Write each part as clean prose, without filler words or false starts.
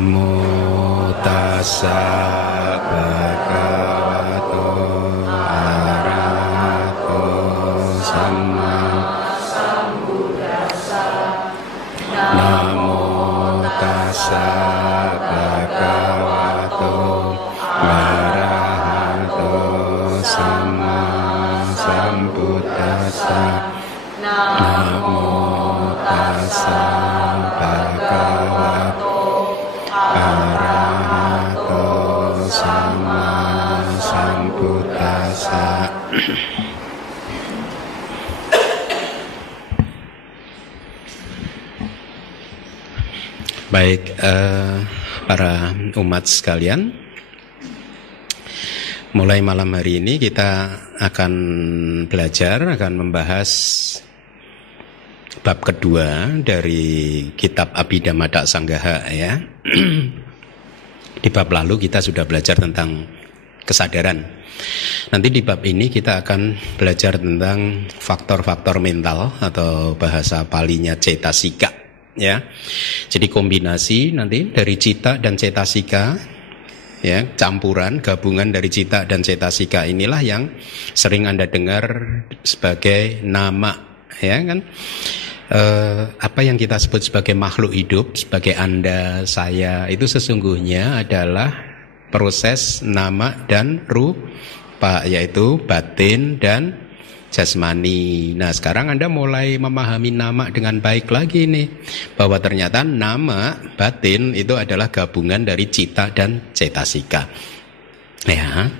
Namo tassa bhagavato arahato sama sambuddhassa. Namo tassa bhagavato arahato sama sambuddhassa. Namo tassa bhagavato arahato sama sambuddhassa. Baik, para umat sekalian, mulai malam hari ini kita akan akan membahas bab kedua dari kitab Abhidhamma Sanggaha ya. Di bab lalu kita sudah belajar tentang kesadaran. Nanti di bab ini kita akan belajar tentang faktor-faktor mental atau bahasa palinya cetasika ya. Jadi kombinasi nanti dari cita dan cetasika ya, campuran gabungan dari cita dan cetasika inilah yang sering Anda dengar sebagai nama ya kan. Apa yang kita sebut sebagai makhluk hidup, sebagai Anda, saya, itu sesungguhnya adalah proses nama dan rupa, yaitu batin dan jasmani. Nah sekarang Anda mulai memahami nama dengan baik lagi nih, bahwa ternyata nama batin itu adalah gabungan dari cita dan cetasika ya.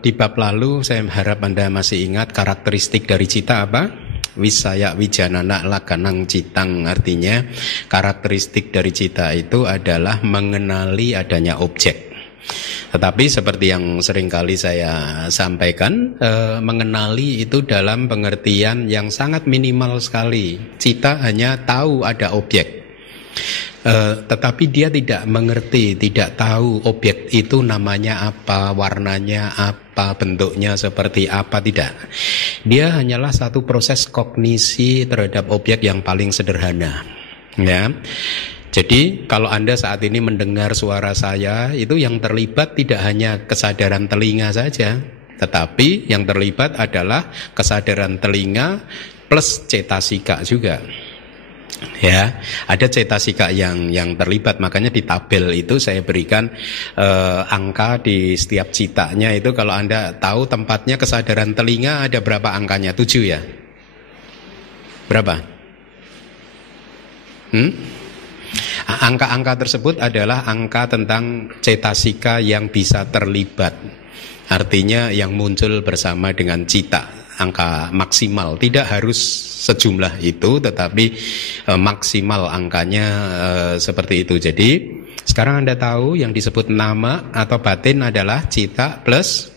Di bab lalu saya harap Anda masih ingat karakteristik dari cita apa? Wisaya wijanana lakanang citang, artinya karakteristik dari cita itu adalah mengenali adanya objek. Tetapi seperti yang sering kali saya sampaikan, mengenali itu dalam pengertian yang sangat minimal sekali. Cita hanya tahu ada objek, tetapi dia tidak mengerti, tidak tahu objek itu namanya apa, warnanya apa, bentuknya seperti apa, tidak. Dia hanyalah satu proses kognisi terhadap objek yang paling sederhana ya. Jadi kalau Anda saat ini mendengar suara saya, itu yang terlibat tidak hanya kesadaran telinga saja, tetapi yang terlibat adalah kesadaran telinga plus cetasika juga. Ya, ada cetasika yang terlibat, makanya di tabel itu saya berikan angka di setiap citanya itu. Kalau Anda tahu tempatnya kesadaran telinga ada berapa angkanya? 7 ya? Berapa? Angka-angka tersebut adalah angka tentang cetasika yang bisa terlibat, artinya yang muncul bersama dengan cita. Angka maksimal, tidak harus sejumlah itu, tetapi maksimal angkanya seperti itu. Jadi sekarang Anda tahu yang disebut nama atau batin adalah cita plus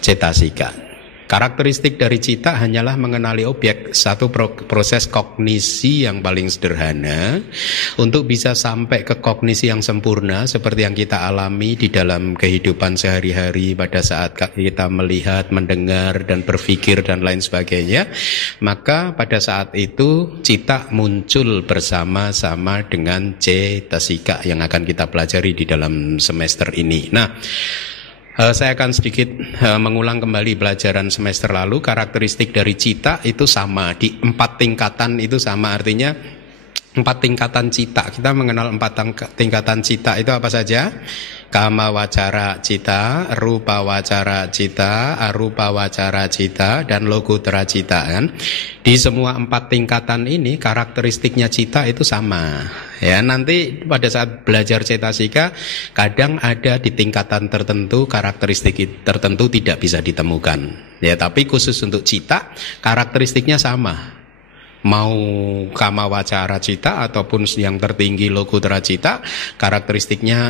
cetasika. Karakteristik dari cita hanyalah mengenali objek, satu proses kognisi yang paling sederhana. Untuk bisa sampai ke kognisi yang sempurna seperti yang kita alami di dalam kehidupan sehari-hari pada saat kita melihat, mendengar, dan berpikir dan lain sebagainya, maka pada saat itu cita muncul bersama-sama dengan cetasika yang akan kita pelajari di dalam semester ini. Nah, saya akan sedikit mengulang kembali pelajaran semester lalu. Karakteristik dari cita itu sama, di 4 tingkatan itu sama, artinya 4 tingkatan cita. Kita mengenal 4 tingkatan cita itu apa saja? Kama wacara cita, rupa wacara cita, arupa wacara cita, dan lokutra cita kan. Di semua 4 tingkatan ini karakteristiknya cita itu sama. Ya, nanti pada saat belajar cetasika kadang ada di tingkatan tertentu karakteristik tertentu tidak bisa ditemukan. Ya, tapi khusus untuk cita karakteristiknya sama. Mau kama wacara cita ataupun yang tertinggi lokutra cita, karakteristiknya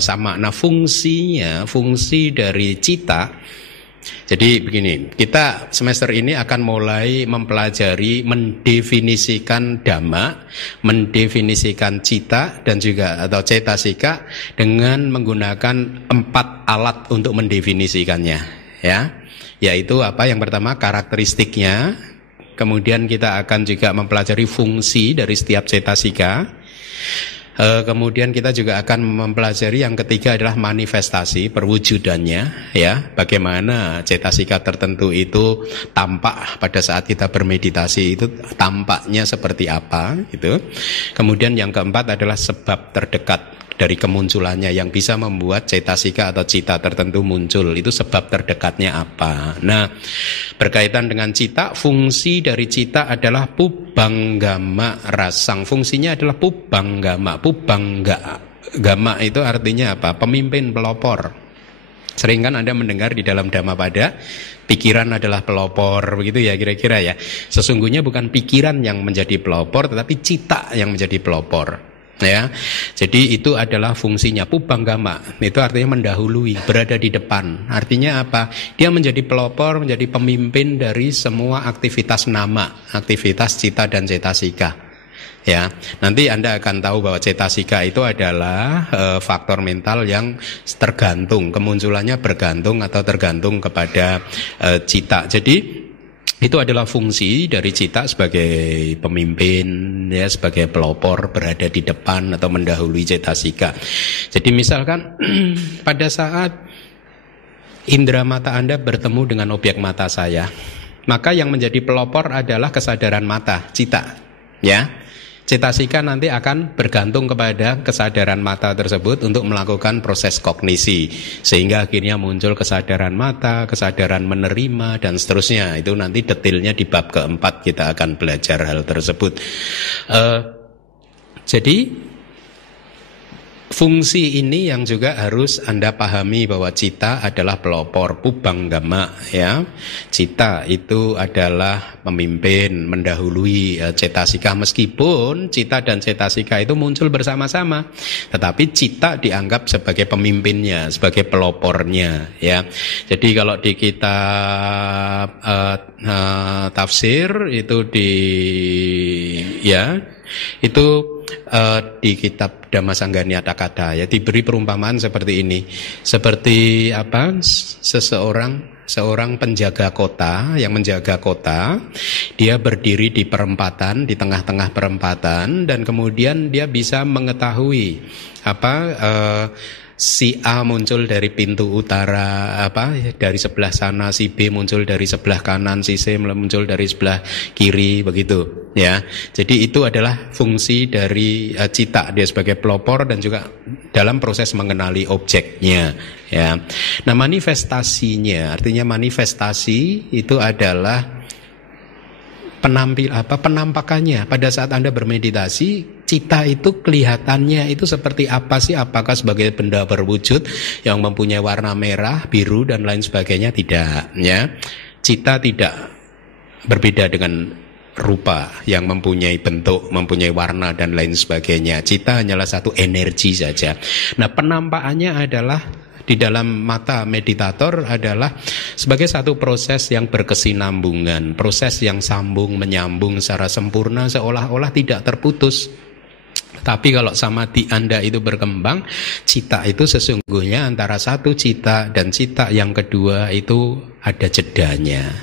sama. Nah, fungsi dari cita. Jadi begini, kita semester ini akan mulai mempelajari mendefinisikan dhamma, mendefinisikan cita dan juga atau cetasika dengan menggunakan 4 alat untuk mendefinisikannya, ya. Yaitu apa? Yang pertama karakteristiknya. Kemudian kita akan juga mempelajari fungsi dari setiap cetasika. Kemudian kita juga akan mempelajari yang ketiga adalah manifestasi perwujudannya, ya, bagaimana cetasika tertentu itu tampak pada saat kita bermeditasi, itu tampaknya seperti apa gitu. Kemudian yang keempat adalah sebab terdekat dari kemunculannya yang bisa membuat cetasika atau cita tertentu muncul, itu sebab terdekatnya apa. Nah, berkaitan dengan cita, fungsi dari cita adalah pubanggama rasang. Fungsinya adalah pubanggama. Pubanggama itu artinya apa? Pemimpin, pelopor. Sering kan Anda mendengar di dalam Dhammapada, pikiran adalah pelopor, begitu ya kira-kira ya. Sesungguhnya bukan pikiran yang menjadi pelopor, tetapi cita yang menjadi pelopor. Ya, jadi itu adalah fungsinya. Pubanggama itu artinya mendahului, berada di depan. Artinya apa? Dia menjadi pelopor, menjadi pemimpin dari semua aktivitas nama, aktivitas cita dan cetasika. Ya, nanti Anda akan tahu bahwa cetasika itu adalah faktor mental yang tergantung, kemunculannya bergantung atau tergantung kepada cita. Jadi itu adalah fungsi dari cita sebagai pemimpin, ya, sebagai pelopor, berada di depan atau mendahului cetasika. Jadi misalkan pada saat indera mata Anda bertemu dengan objek mata saya, maka yang menjadi pelopor adalah kesadaran mata, cita, ya. Cetasika nanti akan bergantung kepada kesadaran mata tersebut untuk melakukan proses kognisi, sehingga akhirnya muncul kesadaran mata, kesadaran menerima, dan seterusnya. Itu nanti detailnya di bab keempat kita akan belajar hal tersebut. Jadi fungsi ini yang juga harus Anda pahami, bahwa cita adalah pelopor, pubanggama, ya. Cita itu adalah pemimpin, mendahului cetasika, meskipun cita dan cetasika itu muncul bersama-sama, tetapi cita dianggap sebagai pemimpinnya, sebagai pelopornya, ya. Jadi kalau di kitab tafsir itu di kitab Dhammasangganyattakatha, ya, diberi perumpamaan seperti ini. Seperti apa? Seorang penjaga kota yang menjaga kota, dia berdiri di perempatan, di tengah-tengah perempatan, dan kemudian dia bisa mengetahui si A muncul dari pintu utara, dari sebelah sana, si B muncul dari sebelah kanan, si C muncul dari sebelah kiri, begitu, ya. Jadi itu adalah fungsi dari cita, dia sebagai pelopor dan juga dalam proses mengenali objeknya, ya. Nah, manifestasinya, artinya manifestasi itu adalah penampakannya. Pada saat Anda bermeditasi, cita itu kelihatannya itu seperti apa sih? Apakah sebagai benda berwujud yang mempunyai warna merah, biru, dan lain sebagainya? Tidak, ya. Cita tidak berbeda dengan rupa yang mempunyai bentuk, mempunyai warna, dan lain sebagainya. Cita hanyalah satu energi saja. Nah, penampakannya adalah di dalam mata meditator adalah sebagai satu proses yang berkesinambungan, proses yang sambung menyambung secara sempurna, seolah-olah tidak terputus. Tapi kalau samadhi Anda itu berkembang, cita itu sesungguhnya antara satu cita dan cita yang kedua itu ada jedanya,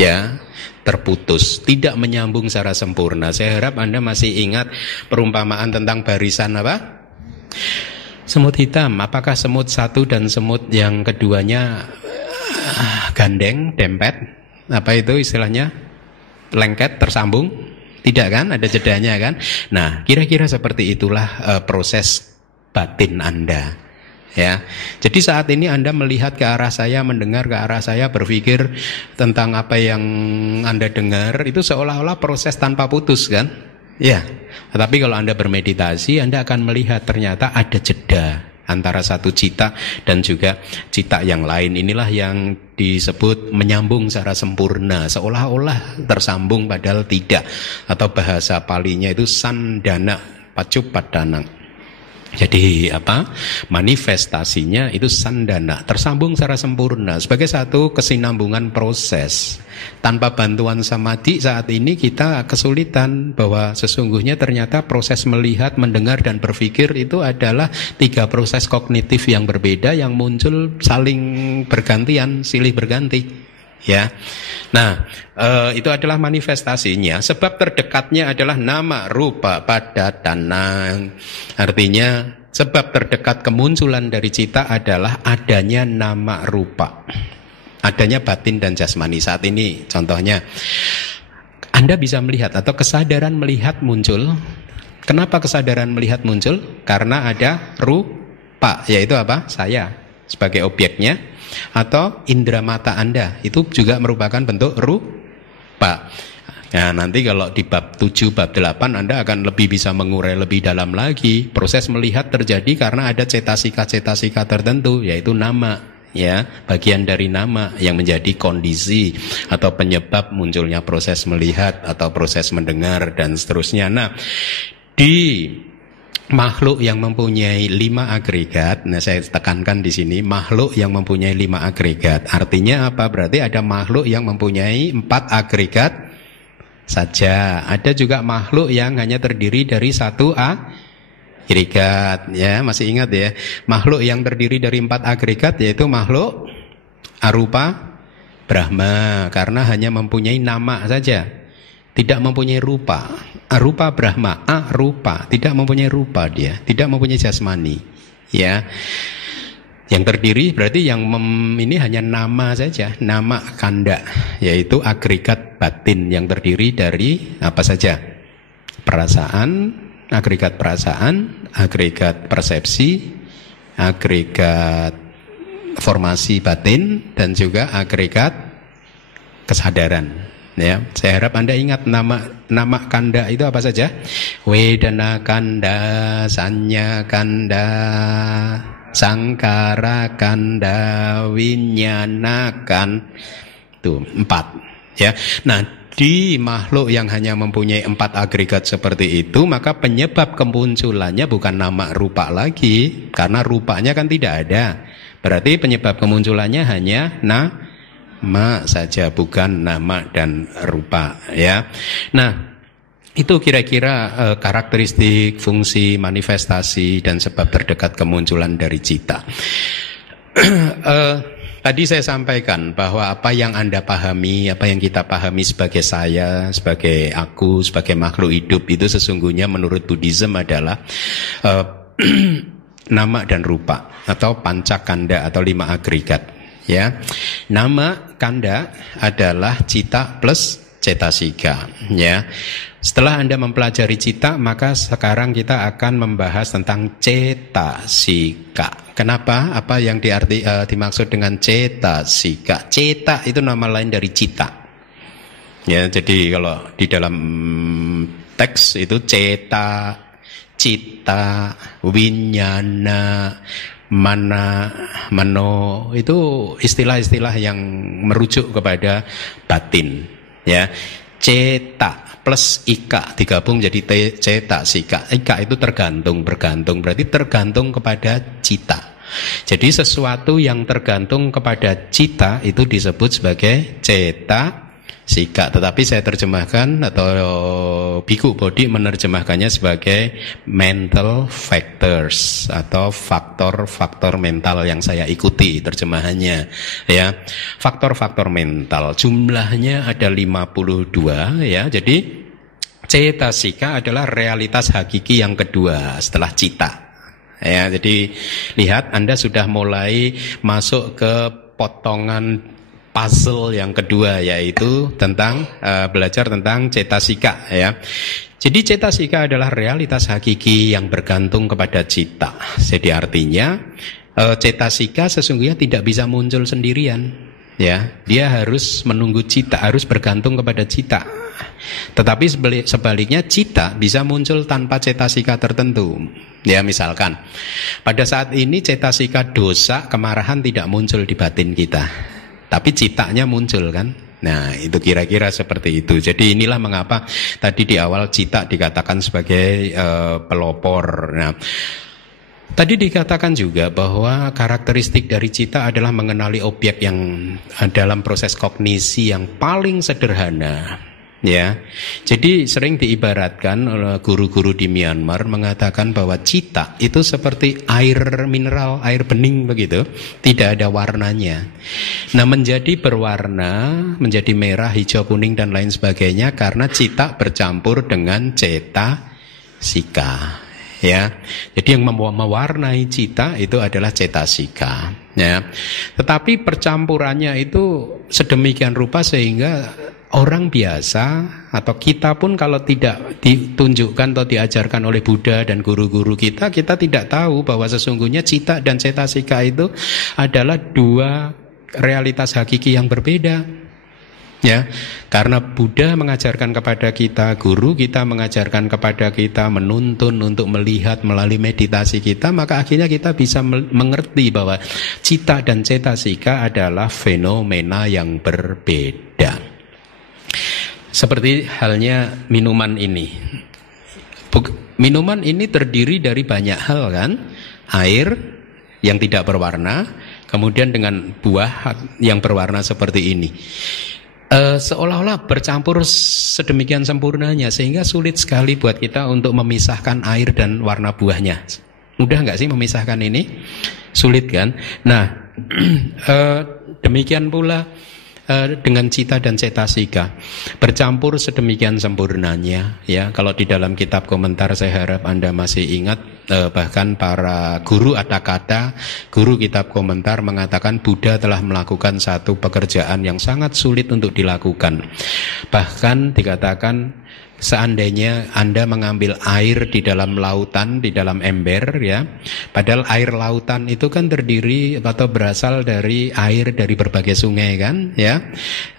ya, terputus, tidak menyambung secara sempurna. Saya harap Anda masih ingat perumpamaan tentang barisan apa? Semut hitam. Apakah semut satu dan semut yang keduanya gandeng, dempet? Apa itu istilahnya? Lengket, tersambung? Tidak kan? Ada jedanya kan? Nah, kira-kira seperti itulah proses batin Anda. Ya, jadi saat ini Anda melihat ke arah saya, mendengar ke arah saya, berpikir tentang apa yang Anda dengar, itu seolah-olah proses tanpa putus kan? Ya, tetapi kalau Anda bermeditasi, Anda akan melihat ternyata ada jeda antara satu cita dan juga cita yang lain. Inilah yang disebut menyambung secara sempurna, seolah-olah tersambung padahal tidak. Atau bahasa Palinya itu sandana pacupadana. Jadi manifestasinya itu sandana, tersambung secara sempurna sebagai satu kesinambungan proses. Tanpa bantuan samadhi saat ini kita kesulitan, bahwa sesungguhnya ternyata proses melihat, mendengar, dan berpikir itu adalah 3 proses kognitif yang berbeda yang muncul saling bergantian, silih berganti. Ya, nah itu adalah manifestasinya. Sebab terdekatnya adalah nama, rupa, pada, tanah. Artinya sebab terdekat kemunculan dari cita adalah adanya nama, rupa, adanya batin dan jasmani. Saat ini contohnya, Anda bisa melihat atau kesadaran melihat muncul. Kenapa kesadaran melihat muncul? Karena ada rupa, yaitu apa? Saya sebagai objeknya, atau indera mata Anda itu juga merupakan bentuk rupa. Nah, nanti kalau di bab 7, bab 8 Anda akan lebih bisa mengurai lebih dalam lagi. Proses melihat terjadi karena ada cetasika-cetasika tertentu, yaitu nama, ya, bagian dari nama yang menjadi kondisi atau penyebab munculnya proses melihat atau proses mendengar dan seterusnya. Nah, di makhluk yang mempunyai 5 agregat, nah saya tekankan di sini makhluk yang mempunyai 5 agregat. Artinya apa? Berarti ada makhluk yang mempunyai 4 agregat saja. Ada juga makhluk yang hanya terdiri dari 1 agregat. Ya, masih ingat ya? Makhluk yang terdiri dari 4 agregat yaitu makhluk arupa Brahma, karena hanya mempunyai nama saja, tidak mempunyai rupa. Arupa Brahma, arupa, tidak mempunyai rupa dia, tidak mempunyai jasmani. Ya, yang terdiri berarti yang ini hanya nama saja, nama kanda, yaitu agregat batin yang terdiri dari apa saja? Perasaan, agregat perasaan, agregat persepsi, agregat formasi batin, dan juga agregat kesadaran. Ya, saya harap Anda ingat nama kanda itu apa saja? Wedana kanda, sanya kanda, sangkara kanda, winyana kan. Tuh, 4. Ya. Nah, di makhluk yang hanya mempunyai 4 agregat seperti itu, maka penyebab kemunculannya bukan nama rupa lagi, karena rupanya kan tidak ada. Berarti penyebab kemunculannya hanya nama saja, bukan nama dan rupa, ya. Nah, itu kira-kira karakteristik, fungsi, manifestasi, dan sebab terdekat kemunculan dari cita. Tadi saya sampaikan bahwa apa yang Anda pahami, apa yang kita pahami sebagai saya, sebagai aku, sebagai makhluk hidup, itu sesungguhnya menurut Buddhism adalah nama dan rupa, atau pancakanda, atau 5 agregat. Ya, nama kanda adalah cita plus cetasika. Ya, setelah Anda mempelajari cita, maka sekarang kita akan membahas tentang cetasika. Kenapa? Apa yang dimaksud dengan cetasika? Ceta itu nama lain dari cita. Ya, jadi kalau di dalam teks itu ceta, cita, winyana, mana, mano, itu istilah-istilah yang merujuk kepada batin. Ya, ceta plus ika digabung jadi ceta sika. Ika itu tergantung, bergantung, berarti tergantung kepada cita. Jadi sesuatu yang tergantung kepada cita itu disebut sebagai ceta sika. Tetapi saya terjemahkan, atau Bhikkhu Bodhi menerjemahkannya sebagai mental factors, atau faktor-faktor mental yang saya ikuti terjemahannya. Ya, faktor-faktor mental jumlahnya ada 52. Ya, jadi cetasika adalah realitas hakiki yang kedua setelah cita. Ya, jadi lihat, Anda sudah mulai masuk ke potongan puzzle yang kedua, yaitu tentang belajar tentang cetasika. Ya, jadi cetasika adalah realitas hakiki yang bergantung kepada cita. Jadi artinya cetasika sesungguhnya tidak bisa muncul sendirian. Ya, dia harus menunggu cita, harus bergantung kepada cita. Tetapi sebaliknya cita bisa muncul tanpa cetasika tertentu. Ya, misalkan pada saat ini cetasika dosa, kemarahan tidak muncul di batin kita, tapi citanya muncul kan. Nah, itu kira-kira seperti itu. Jadi inilah mengapa tadi di awal cita dikatakan sebagai pelopor. Nah, tadi dikatakan juga bahwa karakteristik dari cita adalah mengenali objek yang dalam proses kognisi yang paling sederhana. Ya, jadi sering diibaratkan oleh guru-guru di Myanmar mengatakan bahwa cita itu seperti air mineral, air bening begitu, tidak ada warnanya. Nah, menjadi berwarna, menjadi merah, hijau, kuning dan lain sebagainya karena cita bercampur dengan cetasika. Ya, jadi yang mewarnai cita itu adalah cetasika. Ya, tetapi percampurannya itu sedemikian rupa sehingga orang biasa atau kita pun kalau tidak ditunjukkan atau diajarkan oleh Buddha dan guru-guru kita tidak tahu bahwa sesungguhnya cita dan cetasika itu adalah dua realitas hakiki yang berbeda. Ya, karena Buddha mengajarkan kepada kita, guru kita mengajarkan kepada kita, menuntun untuk melihat melalui meditasi kita, maka akhirnya kita bisa mengerti bahwa cita dan cetasika adalah fenomena yang berbeda. Seperti halnya minuman ini. Minuman ini terdiri dari banyak hal kan? Air yang tidak berwarna, kemudian dengan buah yang berwarna seperti ini. Seolah-olah bercampur sedemikian sempurnanya sehingga sulit sekali buat kita untuk memisahkan air dan warna buahnya. Mudah nggak sih memisahkan ini? Sulit kan? Nah, demikian pula dengan cita dan cetasika bercampur sedemikian sempurnanya. Ya, kalau di dalam kitab komentar saya harap Anda masih ingat, bahkan para guru Atthakatha, guru kitab komentar mengatakan Buddha telah melakukan satu pekerjaan yang sangat sulit untuk dilakukan. Bahkan dikatakan seandainya Anda mengambil air di dalam lautan, di dalam ember ya, padahal air lautan itu kan terdiri atau berasal dari air dari berbagai sungai kan ya.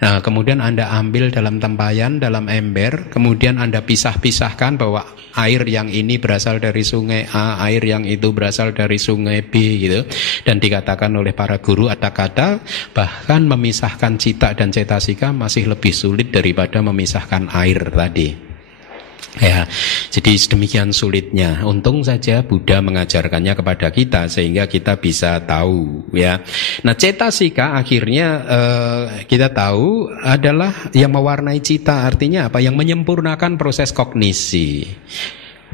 Nah, kemudian Anda ambil dalam tempayan, dalam ember, kemudian Anda pisah-pisahkan bahwa air yang ini berasal dari sungai A, air yang itu berasal dari sungai B gitu. Dan dikatakan oleh para guru Atthakatha bahkan memisahkan cita dan cetasika masih lebih sulit daripada memisahkan air tadi. Ya, jadi sedemikian sulitnya. Untung saja Buddha mengajarkannya kepada kita sehingga kita bisa tahu ya. Nah, cetasika akhirnya kita tahu adalah yang mewarnai cita, artinya apa? Yang menyempurnakan proses kognisi.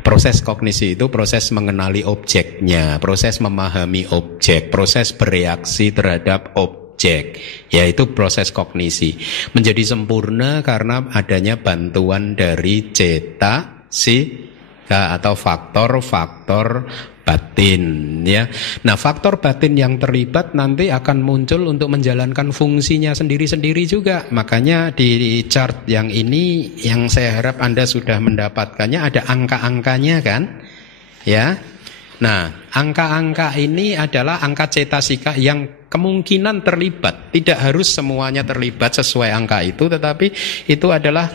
Proses kognisi itu proses mengenali objeknya, proses memahami objek, proses bereaksi terhadap objek, yaitu proses kognisi. Menjadi sempurna karena adanya bantuan dari cetasika atau faktor-faktor batin ya. Nah, faktor batin yang terlibat nanti akan muncul untuk menjalankan fungsinya sendiri-sendiri juga. Makanya di chart yang ini yang saya harap Anda sudah mendapatkannya ada angka-angkanya kan? Ya. Nah, angka-angka ini adalah angka cetasika yang kemungkinan terlibat. Tidak harus semuanya terlibat sesuai angka itu, tetapi itu adalah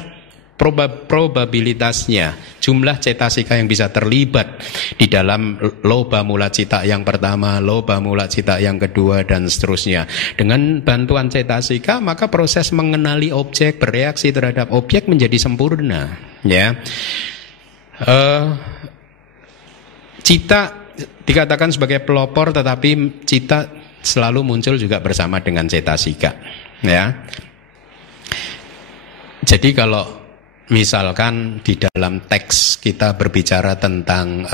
probabilitasnya, jumlah cetasika yang bisa terlibat di dalam loba mula cita yang pertama, loba mula cita yang kedua, dan seterusnya. Dengan bantuan cetasika, maka proses mengenali objek, bereaksi terhadap objek menjadi sempurna. Ya, cita dikatakan sebagai pelopor, tetapi cita selalu muncul juga bersama dengan cetasika. Ya, jadi kalau misalkan di dalam teks kita berbicara tentang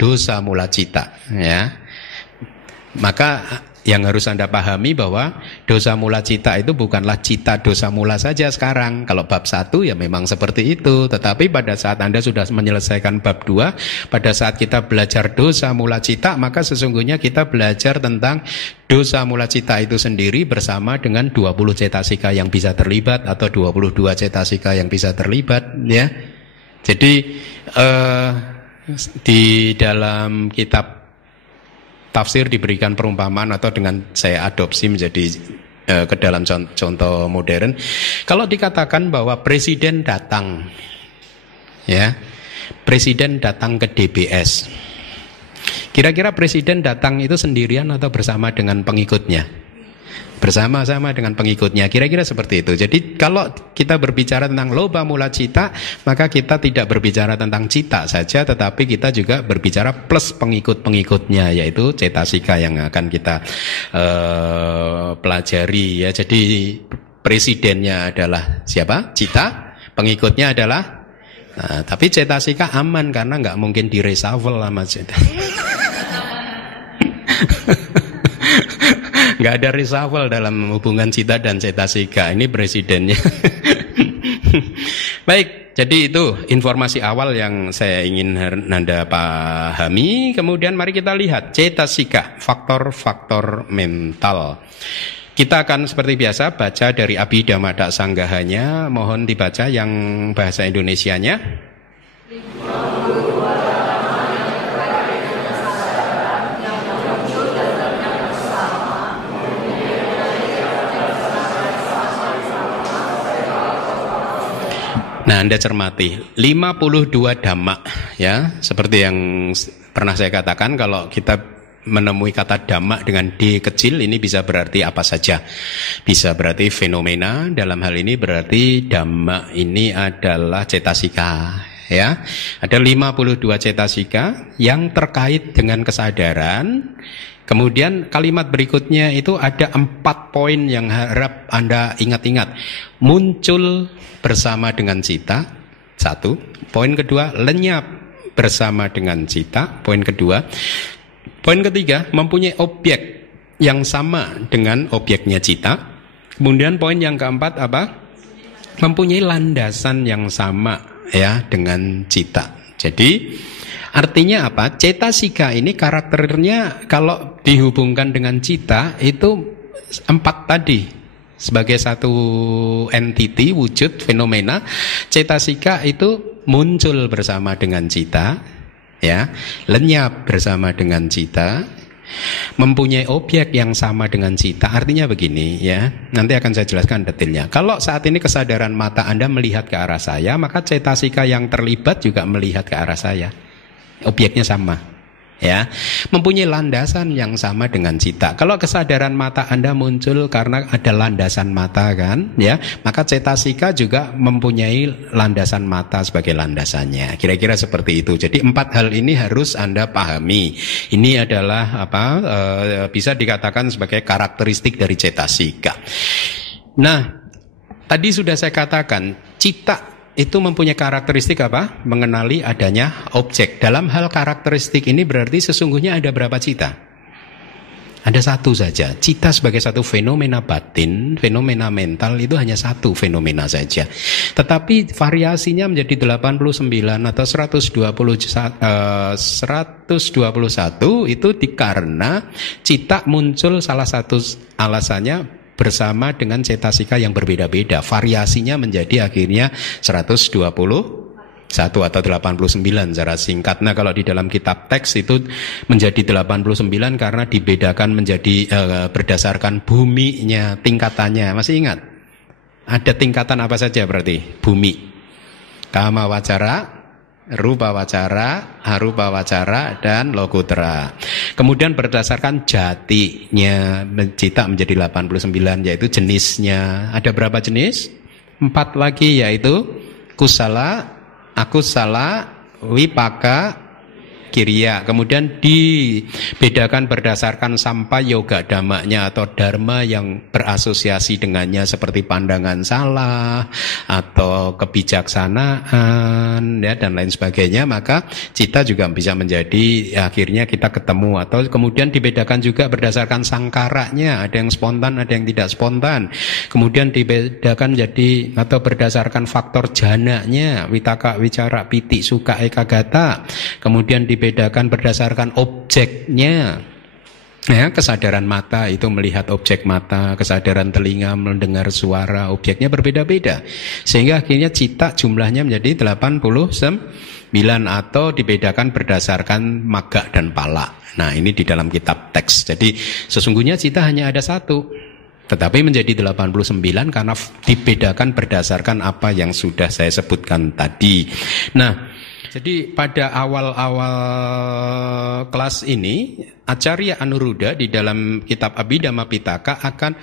dosa mula cita, ya, maka yang harus Anda pahami bahwa dosa mula cita itu bukanlah cita dosa mula saja sekarang. Kalau bab 1 ya memang seperti itu. Tetapi pada saat Anda sudah menyelesaikan bab 2, pada saat kita belajar dosa mula cita, maka sesungguhnya kita belajar tentang dosa mula cita itu sendiri bersama dengan 20 cetasika yang bisa terlibat atau 22 cetasika yang bisa terlibat ya. Jadi di dalam kitab tafsir diberikan perumpamaan atau dengan saya adopsi menjadi ke dalam contoh modern. Kalau dikatakan bahwa presiden datang, ya, presiden datang ke DBS. Kira-kira presiden datang itu sendirian atau bersama dengan pengikutnya? Bersama-sama dengan pengikutnya, kira-kira seperti itu. Jadi kalau kita berbicara tentang loba mula cita, maka kita tidak berbicara tentang cita saja, tetapi kita juga berbicara plus pengikut-pengikutnya, yaitu cetasika yang akan kita pelajari ya. Jadi presidennya adalah siapa? Cita. Pengikutnya adalah, nah, tapi cetasika aman karena nggak mungkin di reshuffle sama cetasika. Nggak ada reshuffle dalam hubungan cita dan cetasika. Ini presidennya. Baik, jadi itu informasi awal yang saya ingin Anda pahami. Kemudian mari kita lihat cetasika, faktor-faktor mental. Kita akan seperti biasa baca dari Abhidhamma Sanggahanya. Mohon dibaca yang bahasa Indonesianya. Nah, Anda cermati 52 dhamma ya, seperti yang pernah saya katakan, kalau kita menemui kata dhamma dengan D kecil ini bisa berarti apa saja. Bisa berarti fenomena, dalam hal ini berarti dhamma ini adalah cetasika ya. Ada 52 cetasika yang terkait dengan kesadaran. Kemudian kalimat berikutnya itu ada 4 poin yang harap Anda ingat-ingat. Muncul bersama dengan cita, 1. Poin kedua, lenyap bersama dengan cita. Poin kedua. Poin ketiga, mempunyai objek yang sama dengan objeknya cita. Kemudian poin yang keempat apa? Mempunyai landasan yang sama ya dengan cita. Jadi artinya apa? Cetasika ini karakternya kalau dihubungkan dengan cita itu 4 tadi. Sebagai satu entity, wujud, fenomena, cetasika itu muncul bersama dengan cita, ya, lenyap bersama dengan cita, mempunyai objek yang sama dengan cita. Artinya begini ya, nanti akan saya jelaskan detailnya. Kalau saat ini kesadaran mata Anda melihat ke arah saya, maka cetasika yang terlibat juga melihat ke arah saya. Objeknya sama, ya, mempunyai landasan yang sama dengan cita. Kalau kesadaran mata Anda muncul karena ada landasan mata kan, ya, maka cetasika juga mempunyai landasan mata sebagai landasannya. Kira-kira seperti itu. Jadi 4 hal ini harus Anda pahami. Ini adalah apa? Bisa dikatakan sebagai karakteristik dari cetasika. Nah, tadi sudah saya katakan cita itu mempunyai karakteristik apa? Mengenali adanya objek. Dalam hal karakteristik ini berarti sesungguhnya ada berapa cita? Ada 1 saja. Cita sebagai satu fenomena batin, fenomena mental itu hanya 1 fenomena saja. Tetapi variasinya menjadi 89 atau 121 itu karena cita muncul salah satu alasannya bersama dengan cetasika yang berbeda-beda. Variasinya menjadi akhirnya 121 atau 89 secara singkat. Nah, kalau di dalam kitab teks itu menjadi 89 karena dibedakan menjadi berdasarkan buminya, tingkatannya. Masih ingat? Ada tingkatan apa saja berarti? Bumi. Kama wacara, rupa wacara, harupa wacara, dan lokutra. Kemudian berdasarkan jatinya cita menjadi 89, yaitu jenisnya. Ada berapa jenis? 4 lagi, yaitu kusala, akusala, wipaka, kiriya. Kemudian dibedakan berdasarkan sampa yoga dhammanya atau dharma yang berasosiasi dengannya, seperti pandangan salah atau kebijaksanaan ya, dan lain sebagainya. Maka cita juga bisa menjadi akhirnya kita ketemu. Atau kemudian dibedakan juga berdasarkan sangkaranya, ada yang spontan, ada yang tidak spontan. Kemudian dibedakan jadi atau berdasarkan faktor jananya, vitaka, wicara, piti, suka, ekagata. Kemudian dibedakan berdasarkan objeknya. Ya, kesadaran mata itu melihat objek mata, kesadaran telinga mendengar suara, objeknya berbeda-beda. Sehingga akhirnya cita jumlahnya menjadi 89 atau dibedakan berdasarkan magga dan pala. Nah, ini di dalam kitab teks. Jadi sesungguhnya cita hanya ada 1. Tetapi menjadi 89 karena dibedakan berdasarkan apa yang sudah saya sebutkan tadi. Nah, jadi pada awal-awal kelas ini, Acarya Anuruddha di dalam kitab Abhidhamma Pitaka akan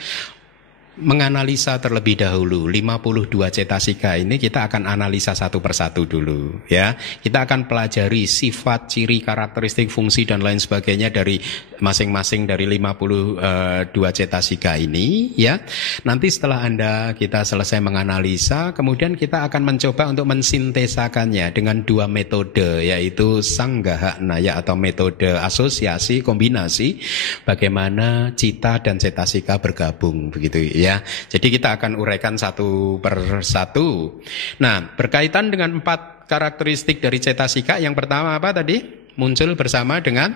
menganalisa terlebih dahulu 52 cetasika ini. Kita akan analisa satu persatu dulu ya. Kita akan pelajari sifat, ciri, karakteristik, fungsi dan lain sebagainya dari masing-masing dari 52 cetasika ini ya. Nanti setelah kita selesai menganalisa, kemudian kita akan mencoba untuk mensintesakannya dengan dua metode, yaitu Sanggaha Naya atau metode asosiasi kombinasi, bagaimana cita dan cetasika bergabung begitu ya. Jadi kita akan uraikan satu per satu. Nah, berkaitan dengan 4 karakteristik dari cetasika, yang pertama apa tadi? Muncul bersama dengan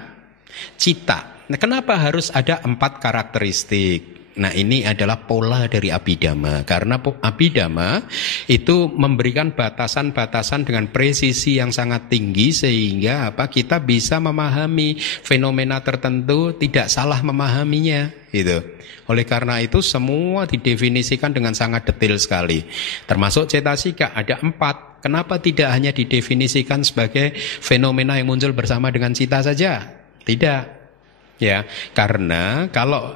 cita. Nah, kenapa harus ada 4 karakteristik? Nah, ini adalah pola dari Abhidhamma. Karena Abhidhamma itu memberikan batasan-batasan dengan presisi yang sangat tinggi, sehingga kita bisa memahami fenomena tertentu tidak salah memahaminya gitu. Oleh karena itu semua didefinisikan dengan sangat detail sekali. Termasuk cetasika ada 4. Kenapa tidak hanya didefinisikan sebagai fenomena yang muncul bersama dengan cita saja? Tidak. Ya, karena kalau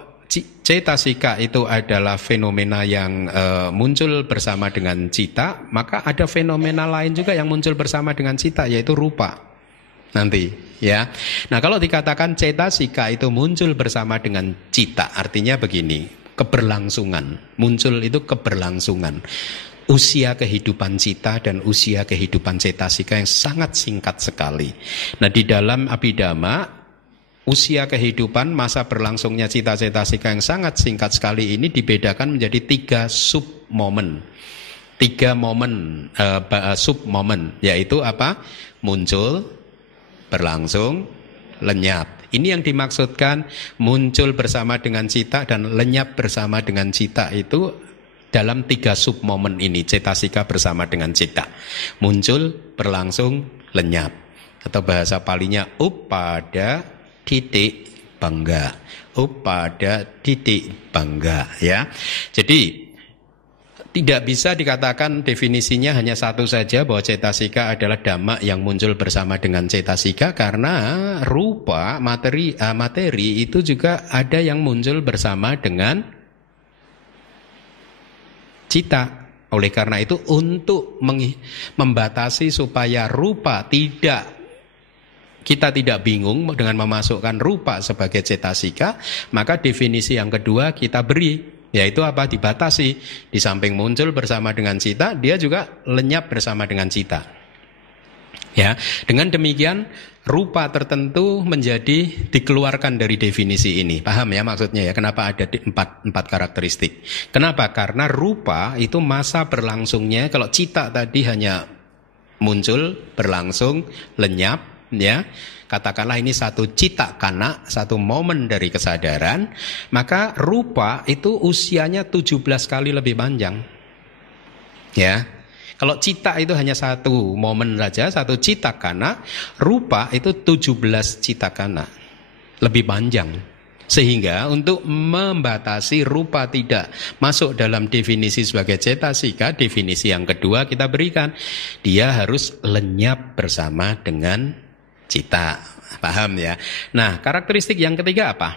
cetasika itu adalah fenomena yang muncul bersama dengan cita, maka ada fenomena lain juga yang muncul bersama dengan cita, yaitu rupa. Nanti ya. Nah, kalau dikatakan cetasika itu muncul bersama dengan cita, artinya begini, keberlangsungan. Muncul itu keberlangsungan. Usia kehidupan cita dan usia kehidupan cetasika yang sangat singkat sekali. Nah, di dalam Abhidhamma, usia kehidupan, masa berlangsungnya cita cetasika yang sangat singkat sekali ini dibedakan menjadi 3 sub-momen. 3 momen, sub-momen, yaitu apa? Muncul, berlangsung, lenyap. Ini yang dimaksudkan muncul bersama dengan cita dan lenyap bersama dengan cita itu dalam 3 sub-momen ini, cetasika bersama dengan cita. Muncul, berlangsung, lenyap. Atau bahasa palinya upada titik bangga. Upada titik bangga ya. Jadi tidak bisa dikatakan definisinya hanya satu saja, bahwa cetasika adalah dhamma yang muncul bersama dengan cetasika, karena rupa materi itu juga ada yang muncul bersama dengan cita. Oleh karena itu untuk membatasi supaya rupa kita tidak bingung dengan memasukkan rupa sebagai cetasika, maka definisi yang kedua kita beri, yaitu apa? Dibatasi. Di samping muncul bersama dengan cita, dia juga lenyap bersama dengan cita. Ya, dengan demikian rupa tertentu menjadi dikeluarkan dari definisi ini. Paham ya maksudnya ya? Kenapa ada 4 karakteristik? Kenapa? Karena rupa itu masa berlangsungnya, kalau cita tadi hanya muncul, berlangsung, lenyap, ya, katakanlah ini satu cita kana, satu momen dari kesadaran, maka rupa itu usianya 17 kali lebih panjang. Ya. Kalau cita itu hanya satu momen saja, satu cita kana, rupa itu 17 cita kana. Lebih panjang. Sehingga untuk membatasi rupa tidak masuk dalam definisi sebagai cetasika, definisi yang kedua kita berikan, dia harus lenyap bersama dengan cita. Paham ya? Nah, karakteristik yang ketiga apa?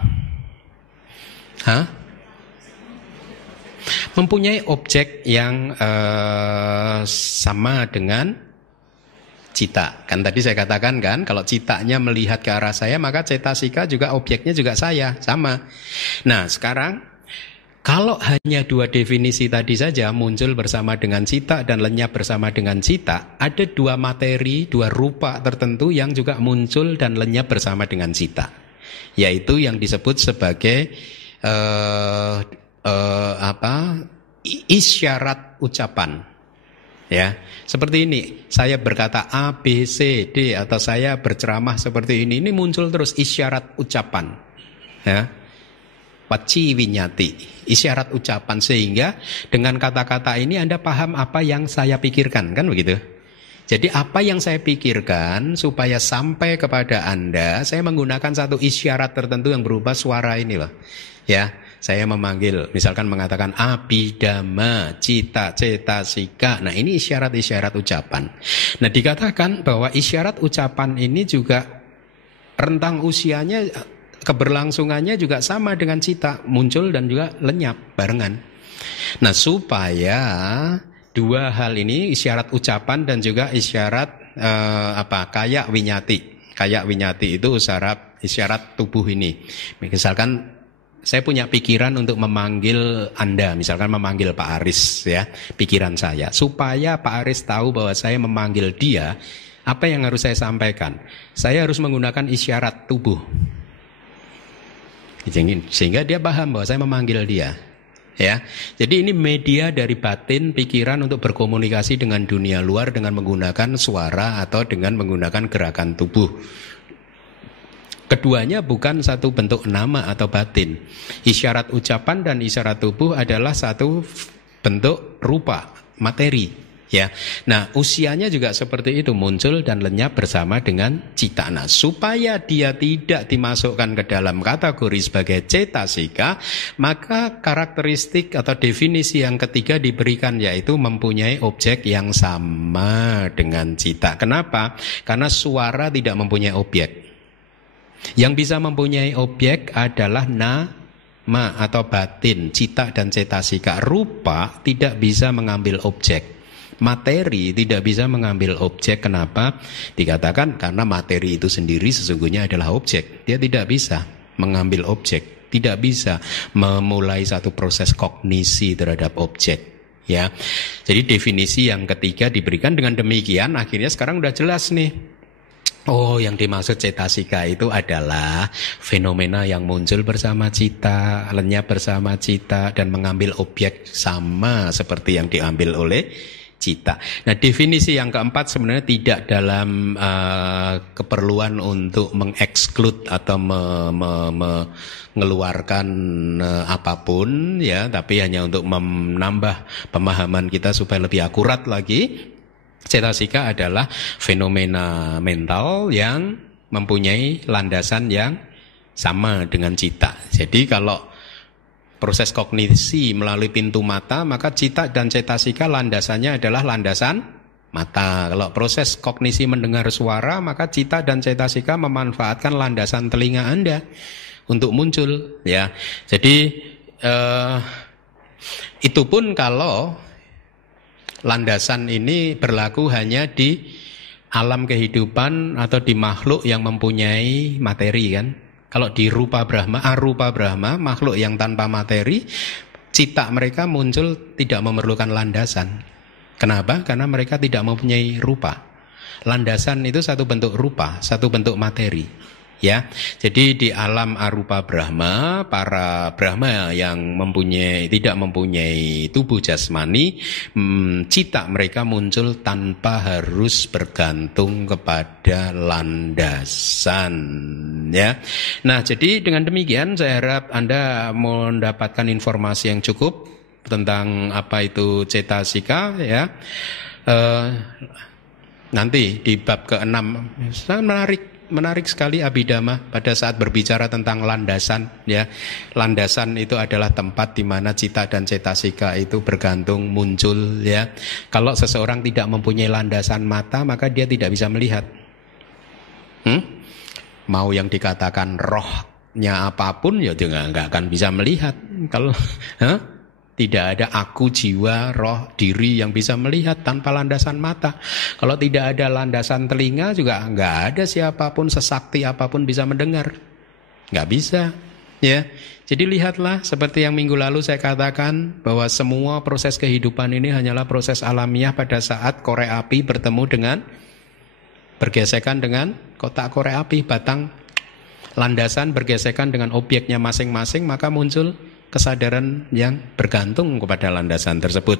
Mempunyai objek yang sama dengan cita. Kan tadi saya katakan kan, kalau citanya melihat ke arah saya, maka cetasika juga objeknya juga saya, sama. Nah, sekarang kalau hanya 2 definisi tadi saja, muncul bersama dengan cita dan lenyap bersama dengan cita, ada 2 materi, 2 rupa tertentu yang juga muncul dan lenyap bersama dengan cita, yaitu yang disebut sebagai isyarat ucapan. Ya, seperti ini. Saya berkata A, B, C, D, atau saya berceramah seperti ini muncul terus isyarat ucapan. Ya. Paci winyati, isyarat ucapan, sehingga dengan kata-kata ini Anda paham apa yang saya pikirkan, kan begitu? Jadi apa yang saya pikirkan supaya sampai kepada Anda, saya menggunakan satu isyarat tertentu yang berupa suara ini loh. Ya, saya memanggil, misalkan mengatakan Abhidhamma, cita, cetasika. Nah, ini isyarat-isyarat ucapan. Nah, dikatakan bahwa isyarat ucapan ini juga rentang usianya, keberlangsungannya juga sama dengan cita, muncul dan juga lenyap barengan. Nah, supaya dua hal ini, isyarat ucapan dan juga isyarat kayak winyati. Kayak winyati itu isyarat tubuh ini. Misalkan saya punya pikiran untuk memanggil Anda, misalkan memanggil Pak Aris ya, pikiran saya. Supaya Pak Aris tahu bahwa saya memanggil dia, apa yang harus saya sampaikan? Saya harus menggunakan isyarat tubuh. Sehingga dia paham bahwa saya memanggil dia. Ya. Jadi ini media dari batin pikiran untuk berkomunikasi dengan dunia luar dengan menggunakan suara atau dengan menggunakan gerakan tubuh. Keduanya bukan satu bentuk nama atau batin. Isyarat ucapan dan isyarat tubuh adalah satu bentuk rupa, materi. Ya, nah usianya juga seperti itu, muncul dan lenyap bersama dengan cita. Nah, supaya dia tidak dimasukkan ke dalam kategori sebagai cetasika, maka karakteristik atau definisi yang ketiga diberikan, yaitu mempunyai objek yang sama dengan cita. Kenapa? Karena suara tidak mempunyai objek. Yang bisa mempunyai objek adalah nama atau batin, cita dan cetasika. Rupa tidak bisa mengambil objek. Materi tidak bisa mengambil objek. Kenapa? Dikatakan karena materi itu sendiri sesungguhnya adalah objek. Dia tidak bisa mengambil objek, tidak bisa memulai satu proses kognisi terhadap objek. Ya, jadi definisi yang ketiga diberikan. Dengan demikian akhirnya sekarang udah jelas nih. Oh, yang dimaksud cetasika itu adalah fenomena yang muncul bersama cita, lenyap bersama cita, dan mengambil objek sama seperti yang diambil oleh cita. Nah, definisi yang keempat sebenarnya tidak dalam keperluan untuk mengeksklud atau mengeluarkan apapun, ya, tapi hanya untuk menambah pemahaman kita supaya lebih akurat lagi. Cetasika adalah fenomena mental yang mempunyai landasan yang sama dengan cita. Jadi kalau proses kognisi melalui pintu mata, maka cita dan cetasika landasannya adalah landasan mata. Kalau proses kognisi mendengar suara, maka cita dan cetasika memanfaatkan landasan telinga Anda untuk muncul. Ya, jadi itu pun kalau landasan ini berlaku hanya di alam kehidupan atau di makhluk yang mempunyai materi kan. Kalau di rupa Brahma, arupa Brahma, makhluk yang tanpa materi, cita mereka muncul tidak memerlukan landasan. Kenapa? Karena mereka tidak mempunyai rupa. Landasan itu satu bentuk rupa, satu bentuk materi. Ya, jadi di alam arupa Brahma, para Brahma yang tidak mempunyai tubuh jasmani, cita mereka muncul tanpa harus bergantung kepada landasan. Ya, nah jadi dengan demikian saya harap Anda mendapatkan informasi yang cukup tentang apa itu cetasika. Ya, nanti di bab ke-6 sangat menarik sekali Abhidhamma pada saat berbicara tentang landasan. Ya, landasan itu adalah tempat di mana cita dan cetasika itu bergantung muncul. Ya, kalau seseorang tidak mempunyai landasan mata, maka dia tidak bisa melihat. Mau yang dikatakan rohnya apapun, ya dia nggak akan bisa melihat. Kalau tidak ada aku, jiwa, roh, diri yang bisa melihat tanpa landasan mata. Kalau tidak ada landasan telinga juga nggak ada siapapun, sesakti apapun bisa mendengar. Nggak bisa. Ya, jadi lihatlah seperti yang minggu lalu saya katakan bahwa semua proses kehidupan ini hanyalah proses alamiah pada saat korek api bergesekan dengan kotak korek api, batang landasan bergesekan dengan objeknya masing-masing, maka muncul kesadaran yang bergantung kepada landasan tersebut.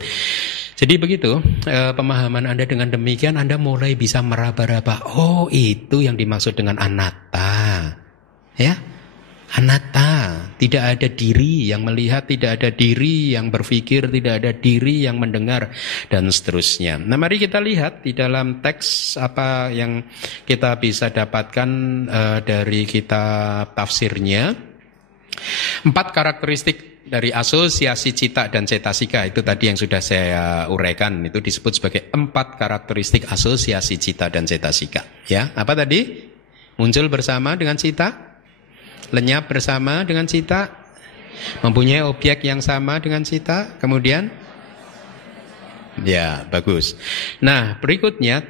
Jadi begitu pemahaman Anda. Dengan demikian Anda mulai bisa meraba-raba. Oh, itu yang dimaksud dengan anatta. Ya, anatta. Tidak ada diri yang melihat, tidak ada diri yang berpikir, tidak ada diri yang mendengar, dan seterusnya. Nah, mari kita lihat di dalam teks apa yang kita bisa dapatkan dari kitab tafsirnya. 4 karakteristik dari asosiasi cita dan cetasika itu tadi yang sudah saya uraikan, itu disebut sebagai 4 karakteristik asosiasi cita dan cetasika. Ya, apa tadi? Muncul bersama dengan cita, lenyap bersama dengan cita, Mempunyai objek yang sama dengan cita, kemudian ya, bagus. Nah, berikutnya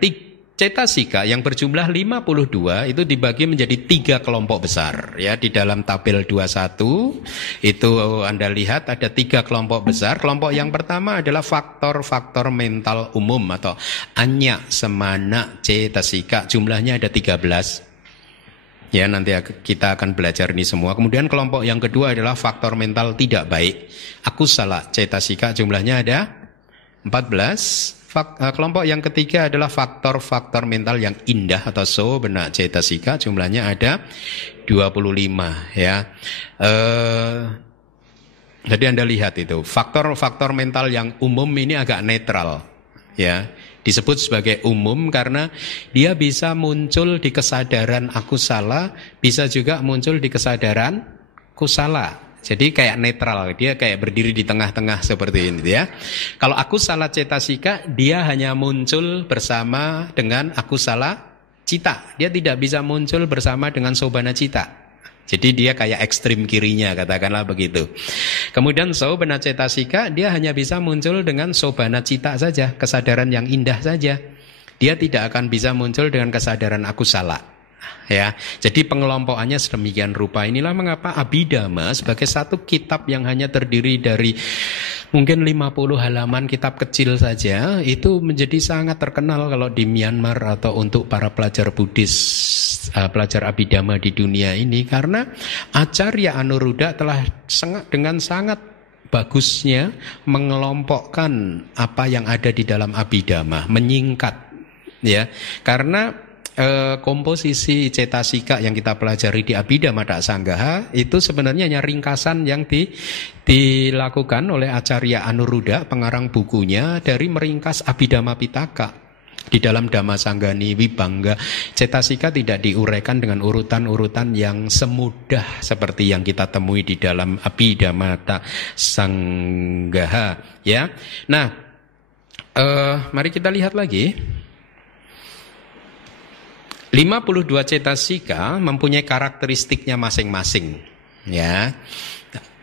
cetasika yang berjumlah 52 itu dibagi menjadi 3 kelompok besar. Ya, di dalam tabel 21 itu Anda lihat ada 3 kelompok besar. Kelompok yang pertama adalah faktor-faktor mental umum atau anya semana cetasika, jumlahnya ada 13. Ya, nanti kita akan belajar ini semua. Kemudian kelompok yang kedua adalah faktor mental tidak baik. Akusala cetasika, jumlahnya ada 14. Kelompok yang ketiga adalah faktor-faktor mental yang indah atau sobena cetasika, jumlahnya ada 25 ya. Jadi Anda lihat itu, faktor-faktor mental yang umum ini agak netral ya. Disebut sebagai umum karena dia bisa muncul di kesadaran akusala, bisa juga muncul di kesadaran kusala. Jadi kayak netral, dia kayak berdiri di tengah-tengah seperti ini ya. Kalau akusala cetasika, dia hanya muncul bersama dengan akusala cita. Dia tidak bisa muncul bersama dengan sobana cita. Jadi dia kayak ekstrim kirinya, katakanlah begitu. Kemudian sobana cetasika, dia hanya bisa muncul dengan sobana cita saja, kesadaran yang indah saja. Dia tidak akan bisa muncul dengan kesadaran akusala. Ya, jadi pengelompokannya sedemikian rupa. Inilah mengapa Abhidhamma sebagai satu kitab yang hanya terdiri dari mungkin 50 halaman, kitab kecil saja, itu menjadi sangat terkenal kalau di Myanmar atau untuk para pelajar Buddhis, pelajar Abhidhamma di dunia ini, karena Acarya Anuruddha telah dengan sangat bagusnya mengelompokkan apa yang ada di dalam Abhidhamma, menyingkat ya, karena komposisi cetasika yang kita pelajari di Abhidhamma Sanggaha itu sebenarnya hanya ringkasan yang dilakukan oleh Acarya Anuruddha, pengarang bukunya, dari meringkas Abhidhamma Pitaka. Di dalam Dhammasanggani Vibhanga, cetasika tidak diuraikan dengan urutan-urutan yang semudah seperti yang kita temui di dalam Abhidhamma Sanggaha ya. Nah, mari kita lihat lagi. 52 cetasika mempunyai karakteristiknya masing-masing ya.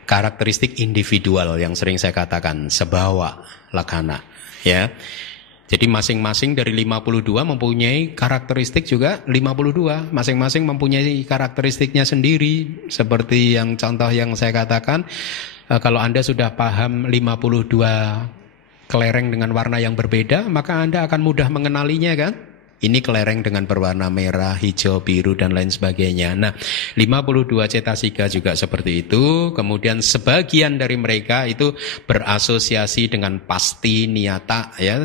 Karakteristik individual yang sering saya katakan sebawa lakana ya. Jadi masing-masing dari 52 mempunyai karakteristik juga 52. Masing-masing mempunyai karakteristiknya sendiri. Seperti yang contoh yang saya katakan, kalau Anda sudah paham 52 kelereng dengan warna yang berbeda, maka Anda akan mudah mengenalinya kan? Ini kelereng dengan berwarna merah, hijau, biru, dan lain sebagainya. Nah, 52 cetasika juga seperti itu. Kemudian sebagian dari mereka itu berasosiasi dengan pasti, niyata, ya,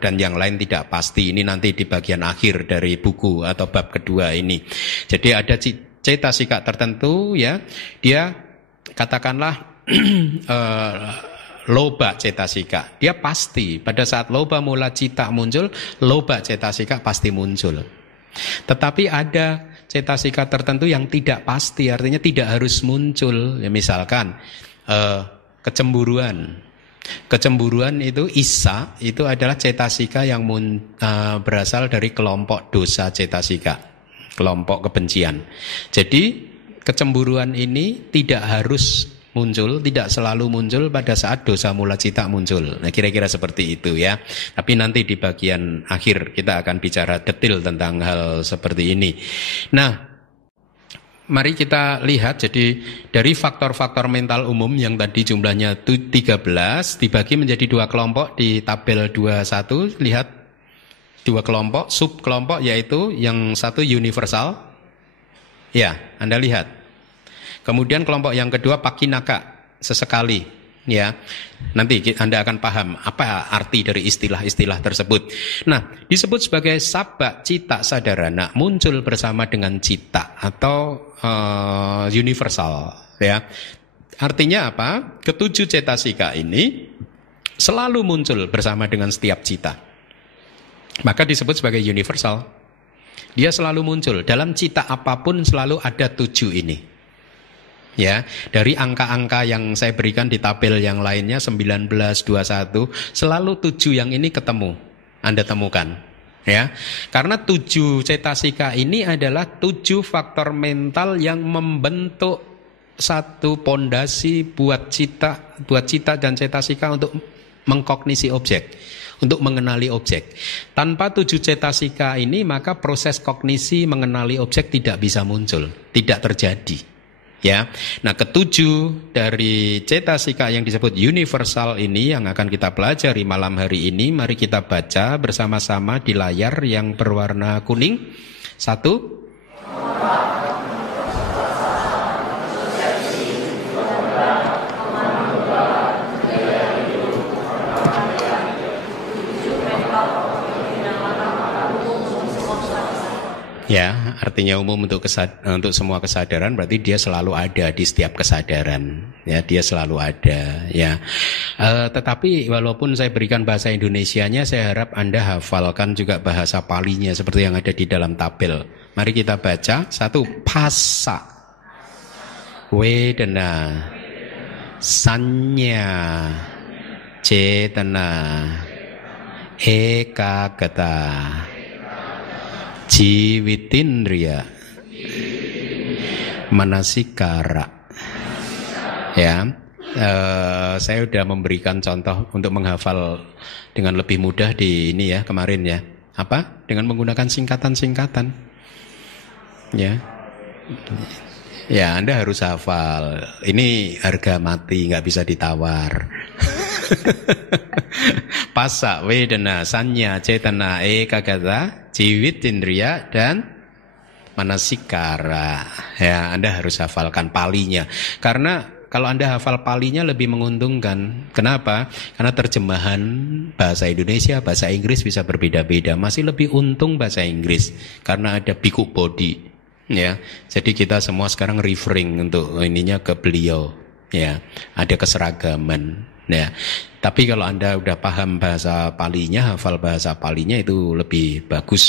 dan yang lain tidak pasti. Ini nanti di bagian akhir dari buku atau bab kedua ini. Jadi ada cetasika tertentu, ya, dia katakanlah loba cetasika, dia pasti pada saat loba mula cita muncul, loba cetasika pasti muncul. Tetapi ada cetasika tertentu yang tidak pasti, artinya tidak harus muncul. Ya, misalkan kecemburuan. Kecemburuan itu isa, itu adalah cetasika yang berasal dari kelompok dosa cetasika, kelompok kebencian. Jadi kecemburuan ini tidak harus muncul, tidak selalu muncul pada saat dosa mula cita muncul. Nah, kira-kira seperti itu ya. Tapi nanti di bagian akhir kita akan bicara detail tentang hal seperti ini. Nah, mari kita lihat. Jadi dari faktor-faktor mental umum yang tadi jumlahnya 13 dibagi menjadi dua kelompok di tabel 21. Lihat dua kelompok, subkelompok, yaitu yang satu universal. Ya, Anda lihat. Kemudian kelompok yang kedua pakinaka, sesekali, ya. Nanti Anda akan paham apa arti dari istilah-istilah tersebut. Nah, disebut sebagai sabba cita sadarana, muncul bersama dengan cita atau universal, ya. Artinya apa? Ketujuh cetasika ini selalu muncul bersama dengan setiap cita. Maka disebut sebagai universal. Dia selalu muncul dalam cita apapun, selalu ada 7 ini. Ya, dari angka-angka yang saya berikan di tabel yang lainnya 19, 21, selalu 7 yang ini ketemu, Anda temukan. Ya, karena 7 cetasika ini adalah 7 faktor mental yang membentuk satu pondasi buat cita dan cetasika untuk mengkognisi objek, untuk mengenali objek. Tanpa 7 cetasika ini maka proses kognisi mengenali objek tidak bisa muncul, tidak terjadi. Ya, nah ketujuh dari cetasika yang disebut universal ini yang akan kita pelajari malam hari ini, mari kita baca bersama-sama di layar yang berwarna kuning. 1. Ya, artinya umum untuk semua kesadaran, berarti dia selalu ada di setiap kesadaran. Ya, dia selalu ada. Ya, tetapi walaupun saya berikan bahasa Indonesianya, saya harap Anda hafalkan juga bahasa Palinya seperti yang ada di dalam tabel. Mari kita baca. 1. Phassa, Wedana, Sanya, Cetana, Ekagata, Jiwitindriya, Manasikara. Ya, saya sudah memberikan contoh untuk menghafal dengan lebih mudah di ini ya kemarin ya. Apa? Dengan menggunakan singkatan-singkatan. Ya, ya Anda harus hafal. Ini harga mati, nggak bisa ditawar. Phassa, Wedana, Sanya, Cetana, Ekagata, Jiwitindriya dan Manasikara. Ya, Anda harus hafalkan Palinya. Karena kalau Anda hafal Palinya lebih menguntungkan. Kenapa? Karena terjemahan bahasa Indonesia, bahasa Inggris bisa berbeda-beda. Masih lebih untung bahasa Inggris karena ada bhikkhu body. Ya, jadi kita semua sekarang referring untuk ininya ke beliau. Ya, ada keseragaman. Ya, tapi kalau Anda udah paham bahasa Palinya, hafal bahasa Palinya itu lebih bagus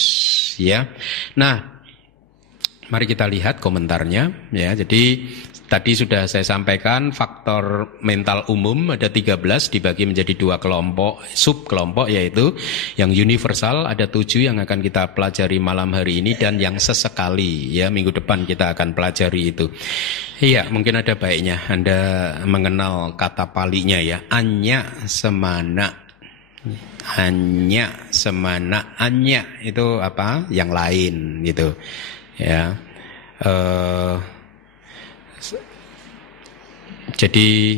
ya. Nah, mari kita lihat komentarnya ya. Jadi tadi sudah saya sampaikan faktor mental umum ada 13 dibagi menjadi 2 kelompok, sub kelompok, yaitu yang universal ada 7 yang akan kita pelajari malam hari ini dan yang sesekali ya minggu depan kita akan pelajari itu. Iya, mungkin ada baiknya Anda mengenal kata Palinya ya. Anya semana. Anya semana. Anya itu apa? Yang lain gitu. Ya. Jadi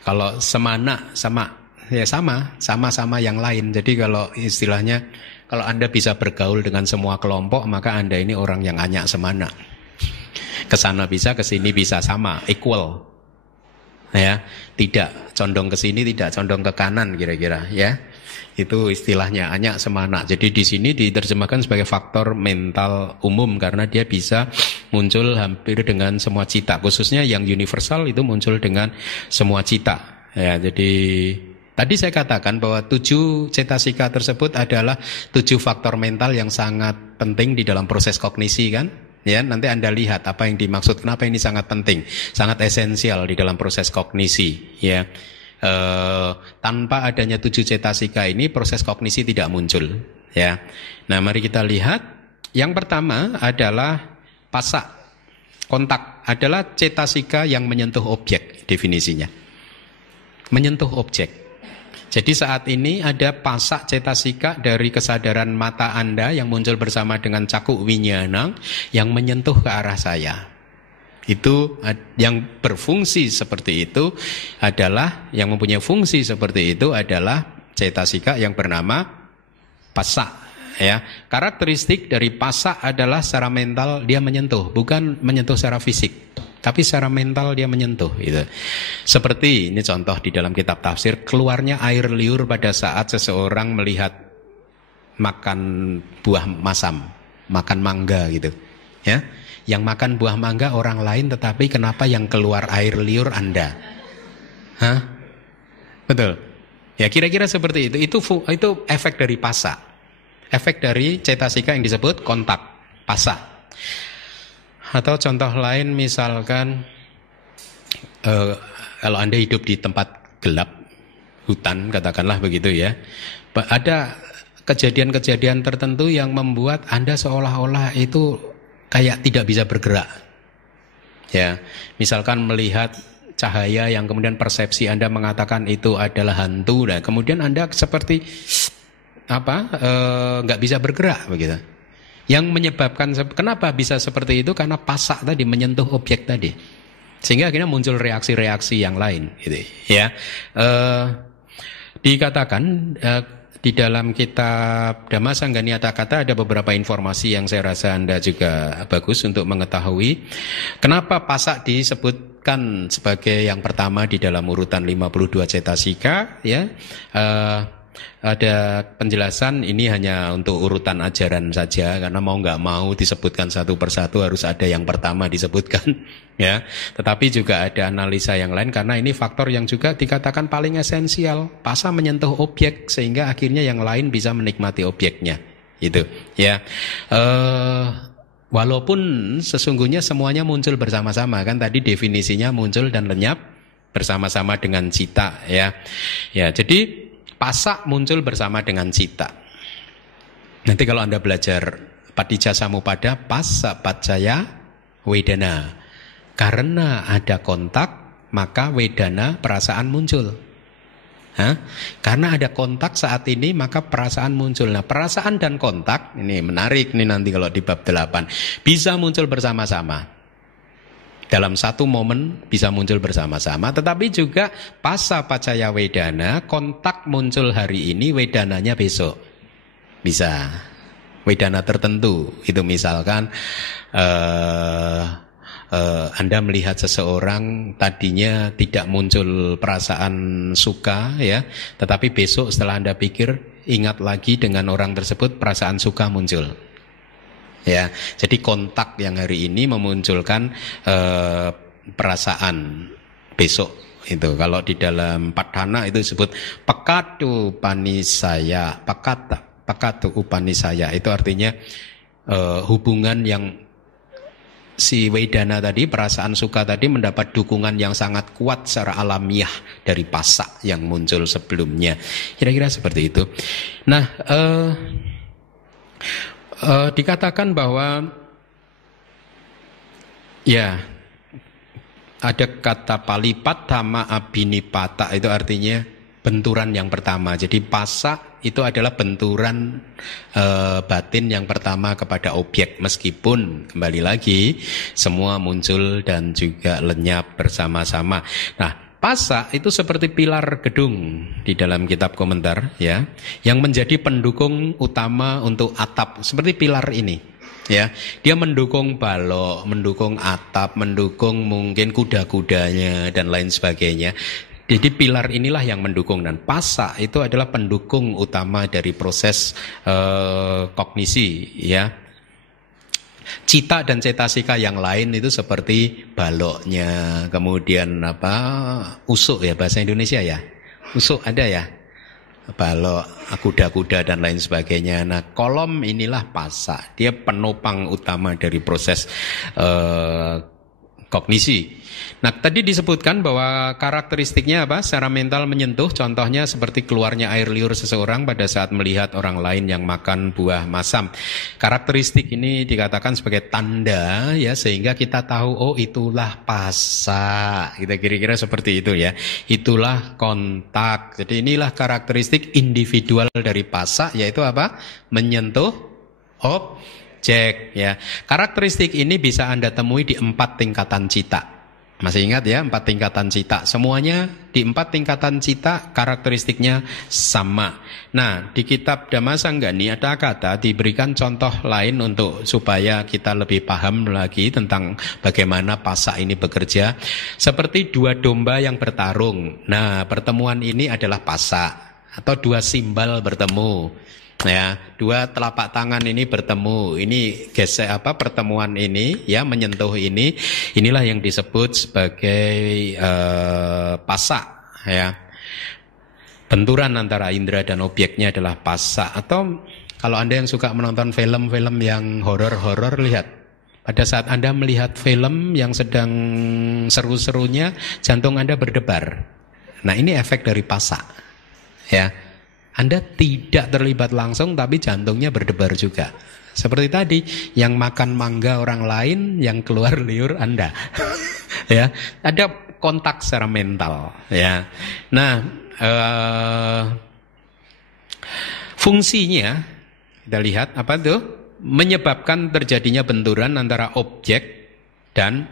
kalau semana sama ya sama-sama yang lain. Jadi kalau istilahnya kalau Anda bisa bergaul dengan semua kelompok, maka Anda ini orang yang anya semana. Kesana bisa, kesini bisa, sama, equal. Ya, tidak condong ke sini, tidak condong ke kanan kira-kira ya. Itu istilahnya anya semana. Jadi di sini diterjemahkan sebagai faktor mental umum karena dia bisa muncul hampir dengan semua cita. Khususnya yang universal itu muncul dengan semua cita. Ya, jadi tadi saya katakan bahwa 7 cetasika tersebut adalah 7 faktor mental yang sangat penting di dalam proses kognisi kan? Ya, nanti Anda lihat apa yang dimaksud, kenapa ini sangat penting, sangat esensial di dalam proses kognisi ya. Tanpa adanya 7 cetasika ini proses kognisi tidak muncul ya. Nah, mari kita lihat. Yang pertama adalah phassa. Kontak adalah cetasika yang menyentuh objek, definisinya. Menyentuh objek. Jadi saat ini ada phassa cetasika dari kesadaran mata Anda yang muncul bersama dengan cakuk winyana yang menyentuh ke arah saya. Itu yang berfungsi seperti itu adalah, yang mempunyai fungsi seperti itu adalah cetasika yang bernama phassa ya. Karakteristik dari phassa adalah secara mental dia menyentuh, bukan menyentuh secara fisik, tapi secara mental dia menyentuh gitu. Seperti ini contoh di dalam kitab tafsir, keluarnya air liur pada saat seseorang melihat makan buah masam, makan mangga gitu ya. Yang makan buah mangga orang lain, tetapi kenapa yang keluar air liur Anda? Hah? Betul. Ya kira-kira seperti itu. Itu efek dari phassa. Efek dari cetasika yang disebut kontak, phassa. Atau contoh lain misalkan kalau Anda hidup di tempat gelap, hutan katakanlah begitu ya. Ada kejadian-kejadian tertentu yang membuat Anda seolah-olah itu kayak tidak bisa bergerak. Ya, misalkan melihat cahaya yang kemudian persepsi Anda mengatakan itu adalah hantu, nah kemudian Anda seperti nggak bisa bergerak begitu. Yang menyebabkan kenapa bisa seperti itu karena pasak tadi menyentuh objek tadi, sehingga akhirnya muncul reaksi-reaksi yang lain, gitu. Ya, dikatakan di dalam kitab Dhamma Sangga Kata ada beberapa informasi yang saya rasa Anda juga bagus untuk mengetahui. Kenapa pasak disebutkan sebagai yang pertama di dalam urutan 52 cetasika, ya. Ada penjelasan, ini hanya untuk urutan ajaran saja, karena mau nggak mau disebutkan satu persatu harus ada yang pertama disebutkan, ya. Tetapi juga ada analisa yang lain, karena ini faktor yang juga dikatakan paling esensial. Pasa menyentuh objek sehingga akhirnya yang lain bisa menikmati objeknya, itu, ya. Walaupun sesungguhnya semuanya muncul bersama-sama, kan tadi definisinya muncul dan lenyap bersama-sama dengan cita, ya. Ya, jadi pasak muncul bersama dengan cita. Nanti kalau Anda belajar Patijja Samuppada, passa paccaya wedana. Karena ada kontak, maka wedana perasaan muncul. Karena ada kontak saat ini, maka perasaan muncul. Nah, perasaan dan kontak, ini menarik nih nanti kalau di bab 8, bisa muncul bersama-sama. Dalam satu momen bisa muncul bersama-sama, tetapi juga passa paccaya wedana, kontak muncul hari ini, wedananya besok. Bisa. Wedana tertentu, itu misalkan Anda melihat seseorang tadinya tidak muncul perasaan suka, ya, tetapi besok setelah Anda pikir, ingat lagi dengan orang tersebut, perasaan suka muncul. Ya, jadi kontak yang hari ini memunculkan perasaan besok itu. Kalau di dalam Padhana itu disebut pakatu panisaya, pakatu upanisaya, itu artinya hubungan yang si wedana tadi, perasaan suka tadi mendapat dukungan yang sangat kuat secara alamiah dari pasak yang muncul sebelumnya. Kira-kira seperti itu. Nah, dikatakan bahwa ya ada kata palipat sama abinipata, itu artinya benturan yang pertama. Jadi pasak itu adalah benturan batin yang pertama kepada objek, meskipun kembali lagi semua muncul dan juga lenyap bersama-sama. Nah, pasak itu seperti pilar gedung di dalam kitab komentar, ya, yang menjadi pendukung utama untuk atap, seperti pilar ini, ya. Dia mendukung balok, mendukung atap, mendukung mungkin kuda-kudanya dan lain sebagainya. Jadi pilar inilah yang mendukung, dan pasak itu adalah pendukung utama dari proses kognisi, ya. Cita dan cetasika yang lain itu seperti baloknya, kemudian usuk ya bahasa Indonesia ya, usuk ada ya, balok, kuda-kuda dan lain sebagainya. Nah, kolom inilah pasak, dia penopang utama dari proses kognisi. Nah, tadi disebutkan bahwa karakteristiknya apa? Secara mental menyentuh, contohnya seperti keluarnya air liur seseorang pada saat melihat orang lain yang makan buah masam. Karakteristik ini dikatakan sebagai tanda, ya, sehingga kita tahu, oh itulah pasak. Kita kira-kira seperti itu, ya. Itulah kontak. Jadi inilah karakteristik individual dari pasak, yaitu apa? Menyentuh objek, ya. Karakteristik ini bisa Anda temui di 4 tingkatan cita. Masih ingat ya, 4 tingkatan cita. Semuanya di 4 tingkatan cita karakteristiknya sama. Nah, di kitab Dhamma Sangga Niyata Kata diberikan contoh lain untuk supaya kita lebih paham lagi tentang bagaimana pasak ini bekerja. Seperti 2 domba yang bertarung. Nah, pertemuan ini adalah pasak, atau 2 simbal bertemu. Ya, 2 telapak tangan ini bertemu, ini gesek pertemuan ini, ya, menyentuh ini, inilah yang disebut sebagai pasak, ya. Benturan antara indera dan objeknya adalah pasak. Atau kalau Anda yang suka menonton film-film yang horor-horor, lihat, pada saat Anda melihat film yang sedang seru-serunya, jantung Anda berdebar. Nah, ini efek dari pasak, ya. Anda tidak terlibat langsung tapi jantungnya berdebar juga. Seperti tadi, yang makan mangga orang lain, yang keluar liur Anda. Ya, ada kontak secara mental. Ya, nah fungsinya kita lihat apa tuh? Menyebabkan terjadinya benturan antara objek dan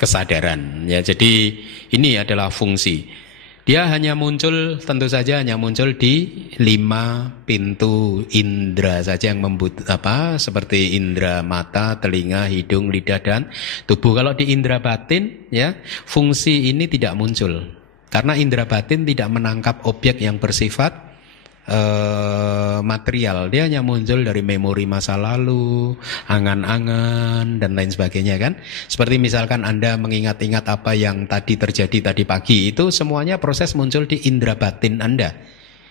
kesadaran. Ya, jadi ini adalah fungsi. Dia hanya muncul, tentu saja hanya muncul di 5 pintu indera saja yang seperti indera mata, telinga, hidung, lidah dan tubuh. Kalau di indera batin, ya, fungsi ini tidak muncul karena indera batin tidak menangkap objek yang bersifat material. Dia hanya muncul dari memori masa lalu, angan-angan dan lain sebagainya kan. Seperti misalkan Anda mengingat-ingat apa yang tadi terjadi tadi pagi, itu semuanya proses muncul di indera batin Anda,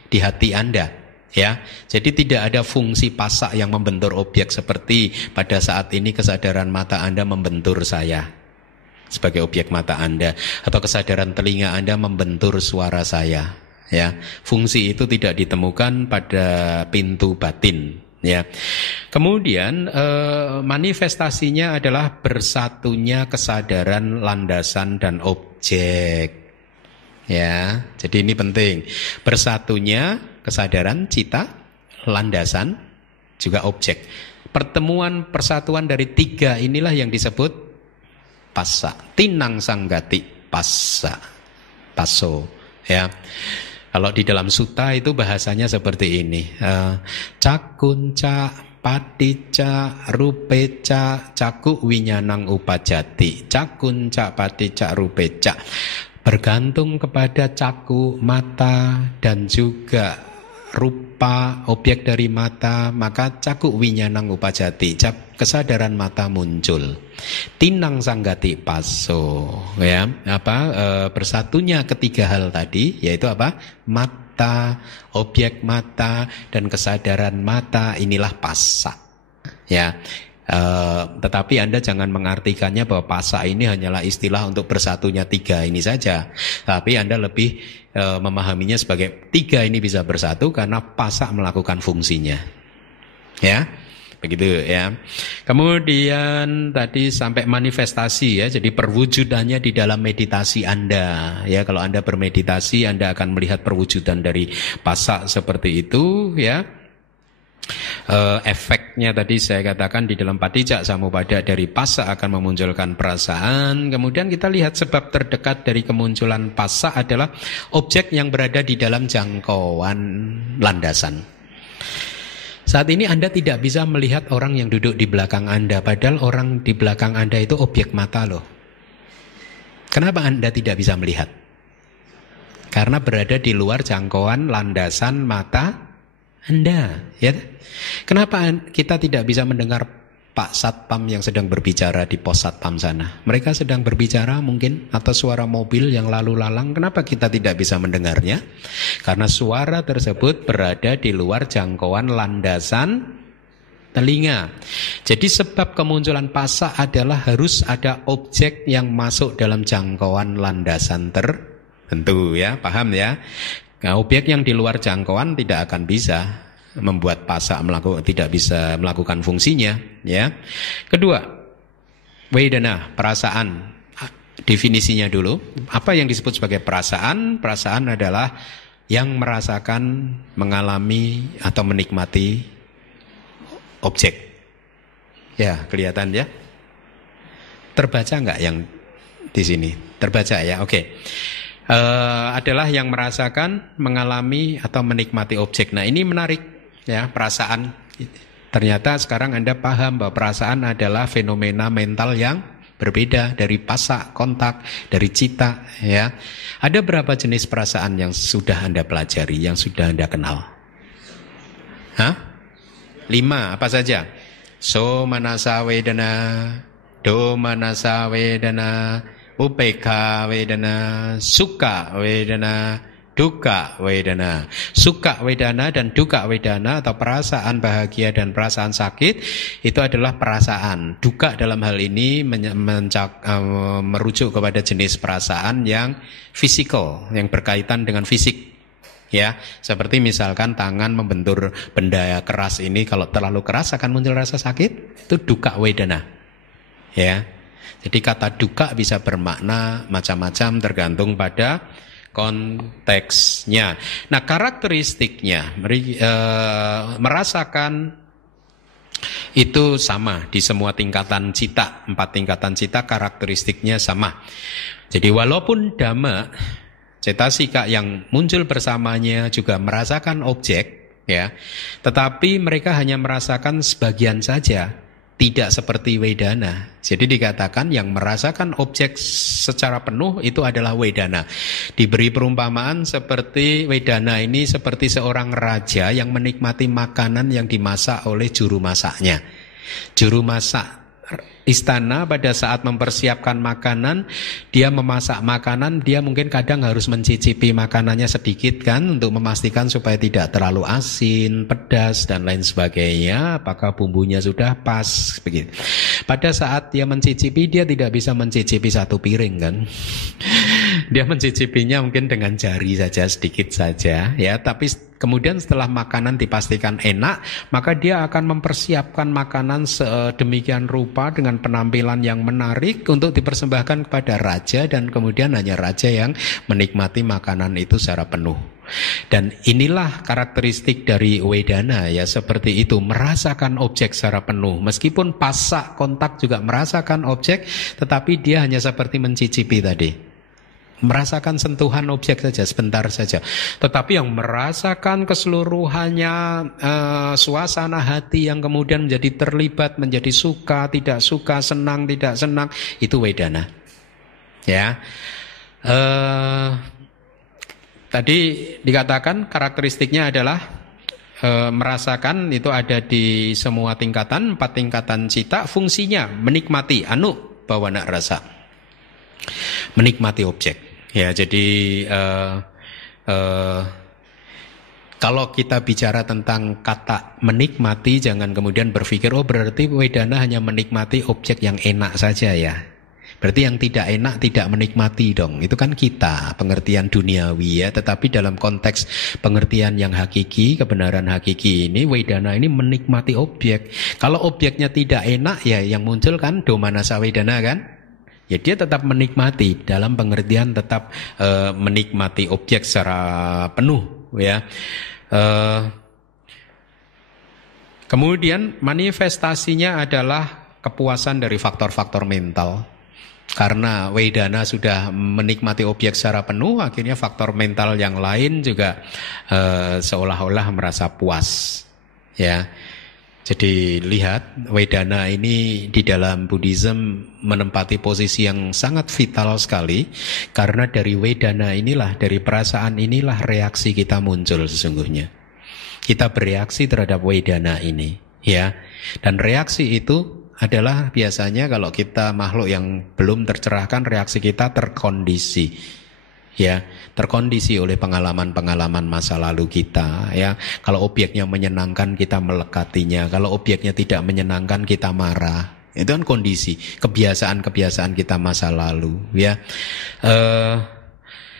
di hati Anda. Ya, jadi tidak ada fungsi pasak yang membentur objek seperti pada saat ini kesadaran mata Anda membentur saya sebagai objek mata Anda, atau kesadaran telinga Anda membentur suara saya. Ya, fungsi itu tidak ditemukan pada pintu batin. Ya, kemudian manifestasinya adalah bersatunya kesadaran, landasan dan objek. Ya, jadi ini penting. Bersatunya kesadaran, cita, landasan, juga objek. Pertemuan persatuan dari 3 inilah yang disebut passa. Tinang sanggati passa. Passo. Ya. Kalau di dalam sutta itu bahasanya seperti ini. Cakunca, paticca, rupeca, caku winyanang upajati. Cakunca, paticca, rupeca. Bergantung kepada caku, mata, dan juga rupa, objek dari mata, maka caku winyanang upajati. Kesadaran mata muncul. Tinang sanggati passo, ya, bersatunya ketiga hal tadi, yaitu apa? Mata, objek mata dan kesadaran mata, inilah passa. Ya, tetapi Anda jangan mengartikannya bahwa passa ini hanyalah istilah untuk bersatunya 3 ini saja. Tapi Anda lebih memahaminya sebagai 3 ini bisa bersatu karena passa melakukan fungsinya. Ya. Begitu ya. Kemudian tadi sampai manifestasi ya. Jadi perwujudannya di dalam meditasi Anda. Ya, kalau Anda bermeditasi Anda akan melihat perwujudan dari passa seperti itu ya. Efeknya tadi saya katakan di dalam paticca samuppada dari passa akan memunculkan perasaan. Kemudian kita lihat sebab terdekat dari kemunculan passa adalah objek yang berada di dalam jangkauan landasan. Saat ini Anda tidak bisa melihat orang yang duduk di belakang Anda, padahal orang di belakang Anda itu objek mata loh. Kenapa Anda tidak bisa melihat? Karena berada di luar jangkauan landasan mata Anda. Ya. Kenapa kita tidak bisa mendengar Pak Satpam yang sedang berbicara di pos Satpam sana? Mereka sedang berbicara mungkin, atau suara mobil yang lalu lalang. Kenapa kita tidak bisa mendengarnya? Karena suara tersebut berada di luar jangkauan landasan telinga. Jadi sebab kemunculan passa adalah harus ada objek yang masuk dalam jangkauan landasan tertentu ya, paham ya? Nah, objek yang di luar jangkauan tidak akan bisa membuat passa tidak bisa melakukan fungsinya ya. Kedua, vedana, perasaan. Definisinya dulu, apa yang disebut sebagai perasaan? Perasaan adalah yang merasakan, mengalami atau menikmati objek. Ya, kelihatan ya. Terbaca enggak yang di sini? Terbaca ya. Oke. Adalah yang merasakan, mengalami atau menikmati objek. Nah, ini menarik. Ya, perasaan. Ternyata sekarang Anda paham bahwa perasaan adalah fenomena mental yang berbeda dari passa, kontak, dari cita. Ya, ada berapa jenis perasaan yang sudah Anda pelajari, yang sudah Anda kenal? 5, apa saja? So manasa wedana, do manasa wedana, upekha wedana, sukha wedana, dukkha wedana. Sukha wedana dan dukkha wedana atau perasaan bahagia dan perasaan sakit itu adalah perasaan. Dukkha dalam hal ini merujuk kepada jenis perasaan yang fisikal, yang berkaitan dengan fisik. Ya, seperti misalkan tangan membentur benda keras ini, kalau terlalu keras akan muncul rasa sakit, itu dukkha wedana. Ya. Jadi kata dukkha bisa bermakna macam-macam tergantung pada konteksnya. Nah, karakteristiknya merasakan itu sama di semua tingkatan cita, 4 tingkatan cita karakteristiknya sama. Jadi walaupun dhamma, cetasika yang muncul bersamanya juga merasakan objek, ya, tetapi mereka hanya merasakan sebagian saja, tidak seperti wedana. Jadi dikatakan yang merasakan objek secara penuh itu adalah wedana. Diberi perumpamaan seperti wedana ini seperti seorang raja yang menikmati makanan yang dimasak oleh juru masaknya. Juru masak istana pada saat mempersiapkan makanan, dia memasak makanan, dia mungkin kadang harus mencicipi makanannya sedikit kan, untuk memastikan supaya tidak terlalu asin, pedas dan lain sebagainya, apakah bumbunya sudah pas begitu. Pada saat dia mencicipi, dia tidak bisa mencicipi 1 piring kan. Dia mencicipinya mungkin dengan jari saja, sedikit saja ya, tapi kemudian setelah makanan dipastikan enak, maka dia akan mempersiapkan makanan sedemikian rupa dengan penampilan yang menarik untuk dipersembahkan kepada raja, dan kemudian hanya raja yang menikmati makanan itu secara penuh. Dan inilah karakteristik dari wedana ya, seperti itu, merasakan objek secara penuh. Meskipun pasak kontak juga merasakan objek, tetapi dia hanya seperti mencicipi tadi. Merasakan sentuhan objek saja, sebentar saja. Tetapi yang merasakan keseluruhannya, suasana hati yang kemudian menjadi terlibat, menjadi suka, tidak suka, senang, tidak senang, itu wedana. Ya, tadi dikatakan karakteristiknya adalah merasakan itu ada di semua tingkatan, 4 tingkatan cita. Fungsinya menikmati, anu bawana rasa, menikmati objek. Ya, jadi kalau kita bicara tentang kata menikmati, jangan kemudian berpikir oh berarti wedana hanya menikmati objek yang enak saja ya. Berarti yang tidak enak tidak menikmati dong. Itu kan kita, pengertian duniawi ya. Tetapi dalam konteks pengertian yang hakiki, kebenaran hakiki ini, wedana ini menikmati objek. Kalau objeknya tidak enak ya, yang muncul kan domanasa wedana kan. Ya dia tetap menikmati, dalam pengertian tetap menikmati objek secara penuh ya. Kemudian manifestasinya adalah kepuasan dari faktor-faktor mental. Karena wedana sudah menikmati objek secara penuh, akhirnya faktor mental yang lain juga seolah-olah merasa puas ya. Jadi lihat, wedana ini di dalam Buddhism menempati posisi yang sangat vital sekali. Karena dari wedana inilah, dari perasaan inilah reaksi kita muncul sesungguhnya. Kita bereaksi terhadap wedana ini ya. Dan reaksi itu adalah biasanya kalau kita makhluk yang belum tercerahkan, reaksi kita terkondisi. Ya, terkondisi oleh pengalaman-pengalaman masa lalu kita ya. Kalau objeknya menyenangkan kita melekatinya, kalau objeknya tidak menyenangkan kita marah. Itu kan kondisi, kebiasaan-kebiasaan kita masa lalu ya.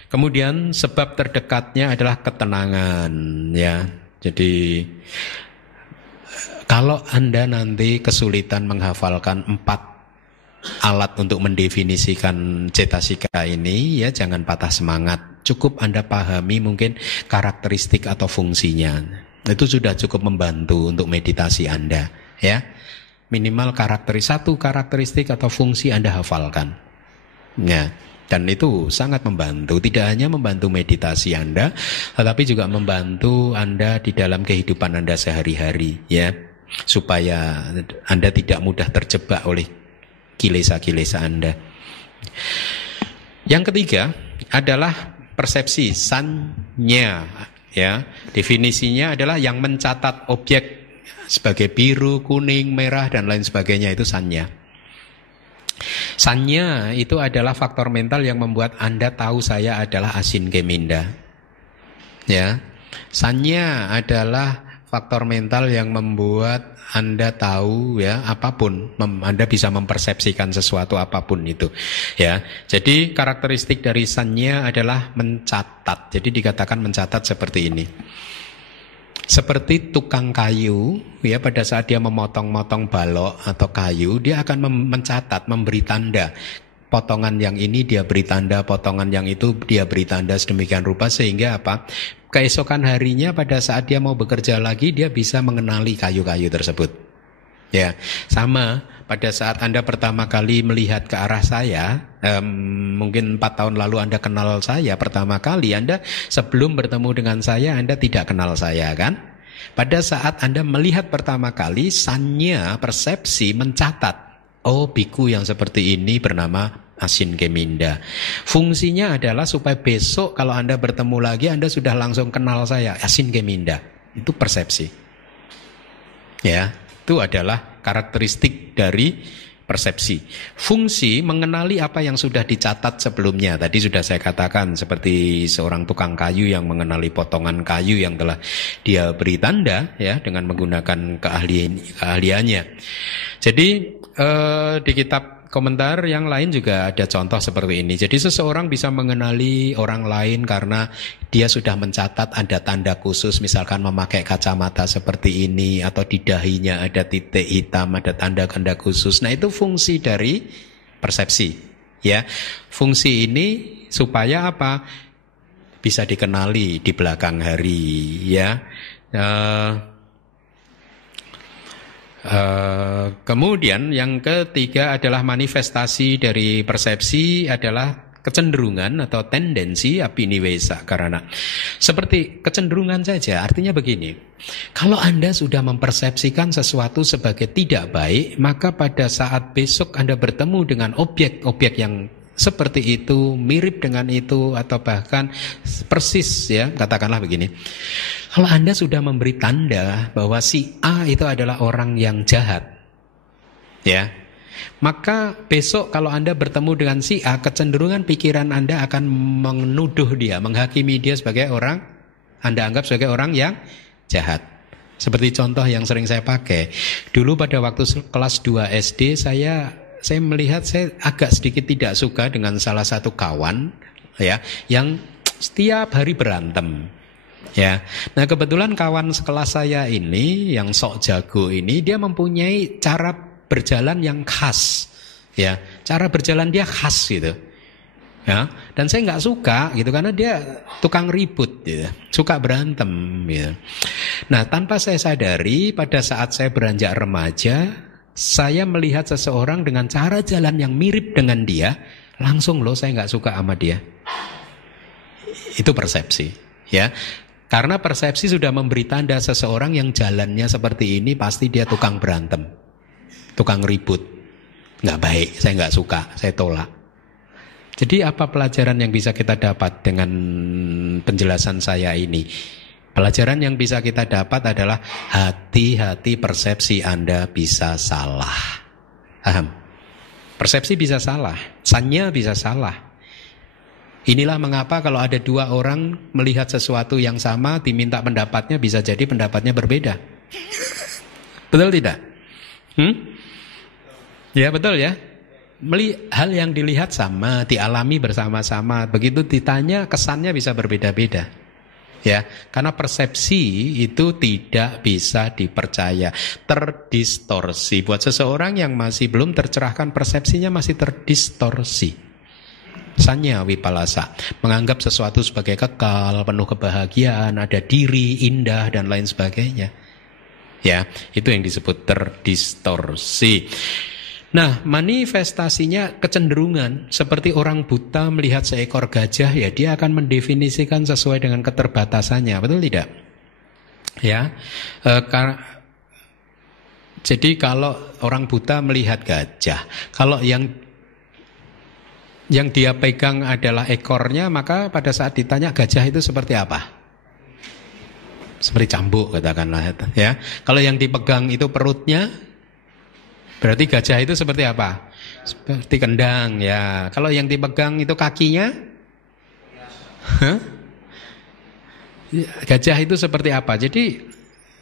Kemudian sebab terdekatnya adalah ketenangan ya. Jadi kalau Anda nanti kesulitan menghafalkan 4 alat untuk mendefinisikan cetasika ini ya, jangan patah semangat. Cukup Anda pahami mungkin karakteristik atau fungsinya. Itu sudah cukup membantu untuk meditasi Anda ya. Minimal satu karakteristik atau fungsi Anda hafalkan. Ya, dan itu sangat membantu. Tidak hanya membantu meditasi Anda, tetapi juga membantu Anda di dalam kehidupan Anda sehari-hari ya. Supaya Anda tidak mudah terjebak oleh kilesa-kilesa Anda. Yang ketiga adalah persepsi, sanya ya. Definisinya adalah yang mencatat objek sebagai biru, kuning, merah dan lain sebagainya, itu sanya. Sanya itu adalah faktor mental yang membuat Anda tahu saya adalah asin keminda. Ya. Sanya adalah faktor mental yang membuat Anda tahu ya apapun, Anda bisa mempersepsikan sesuatu apapun itu. Ya, jadi karakteristik dari sanya adalah mencatat. Jadi dikatakan mencatat seperti ini. Seperti tukang kayu, ya pada saat dia memotong-motong balok atau kayu, dia akan mencatat, memberi tanda. Potongan yang ini dia beri tanda, potongan yang itu dia beri tanda sedemikian rupa sehingga apa? Keesokan harinya pada saat dia mau bekerja lagi dia bisa mengenali kayu-kayu tersebut. Ya, sama pada saat Anda pertama kali melihat ke arah saya, mungkin 4 tahun lalu Anda kenal saya pertama kali, Anda sebelum bertemu dengan saya Anda tidak kenal saya kan? Pada saat Anda melihat pertama kali, sanya persepsi mencatat. Oh, biku yang seperti ini bernama Asin Keminda. Fungsinya adalah supaya besok kalau Anda bertemu lagi Anda sudah langsung kenal saya, Asin Keminda. Itu persepsi. Ya, itu adalah karakteristik dari persepsi. Fungsi mengenali apa yang sudah dicatat sebelumnya. Tadi sudah saya katakan seperti seorang tukang kayu yang mengenali potongan kayu yang telah dia beri tanda ya dengan menggunakan keahliannya. Jadi di kitab komentar yang lain juga ada contoh seperti ini. Jadi seseorang bisa mengenali orang lain karena dia sudah mencatat ada tanda khusus, misalkan memakai kacamata seperti ini atau di dahinya ada titik hitam, ada tanda-tanda khusus. Nah, itu fungsi dari persepsi. Ya, fungsi ini supaya apa? Bisa dikenali di belakang hari. Ya. Kemudian yang ketiga adalah manifestasi dari persepsi adalah kecenderungan atau tendensi abhiniwesa karana. Seperti kecenderungan saja, artinya begini. Kalau Anda sudah mempersepsikan sesuatu sebagai tidak baik, maka pada saat besok Anda bertemu dengan objek-objek yang seperti itu, mirip dengan itu atau bahkan persis ya, katakanlah begini. Kalau Anda sudah memberi tanda bahwa si A itu adalah orang yang jahat, ya, maka besok kalau Anda bertemu dengan si A, kecenderungan pikiran Anda akan menuduh dia, menghakimi dia sebagai orang, Anda anggap sebagai orang yang jahat. Seperti contoh yang sering saya pakai. Dulu pada waktu kelas 2 SD, saya melihat saya agak sedikit tidak suka dengan salah satu kawan, ya, yang setiap hari berantem. Ya, nah kebetulan kawan sekelas saya ini yang sok jago ini dia mempunyai cara berjalan yang khas, ya, cara berjalan dia khas gitu, ya, dan saya nggak suka gitu karena dia tukang ribut, gitu, suka berantem, gitu. Nah tanpa saya sadari pada saat saya beranjak remaja, saya melihat seseorang dengan cara jalan yang mirip dengan dia, langsung loh saya nggak suka sama dia. Itu persepsi, ya. Karena persepsi sudah memberi tanda seseorang yang jalannya seperti ini pasti dia tukang berantem, tukang ribut, nggak baik, saya nggak suka, saya tolak. Jadi apa pelajaran yang bisa kita dapat dengan penjelasan saya ini? Pelajaran yang bisa kita dapat adalah hati-hati persepsi Anda bisa salah. Paham? Persepsi bisa salah, sanya bisa salah. Inilah mengapa kalau ada 2 orang melihat sesuatu yang sama, diminta pendapatnya bisa jadi pendapatnya berbeda. Betul tidak? Ya betul ya. Hal yang dilihat sama, dialami bersama-sama, begitu ditanya kesannya bisa berbeda-beda. Ya, karena persepsi itu tidak bisa dipercaya, terdistorsi. Buat seseorang yang masih belum tercerahkan persepsinya masih terdistorsi. Sanya wipalasa, menganggap sesuatu sebagai kekal, penuh kebahagiaan, ada diri, indah dan lain sebagainya. Ya, itu yang disebut terdistorsi. Nah, manifestasinya kecenderungan. Seperti orang buta melihat seekor gajah, ya dia akan mendefinisikan sesuai dengan keterbatasannya, betul tidak? Ya, jadi kalau orang buta melihat gajah, kalau yang dia pegang adalah ekornya, maka pada saat ditanya gajah itu seperti apa? Seperti cambuk katakanlah ya. Kalau yang dipegang itu perutnya, berarti gajah itu seperti apa? Seperti kendang ya. Kalau yang dipegang itu kakinya, gajah itu seperti apa? Jadi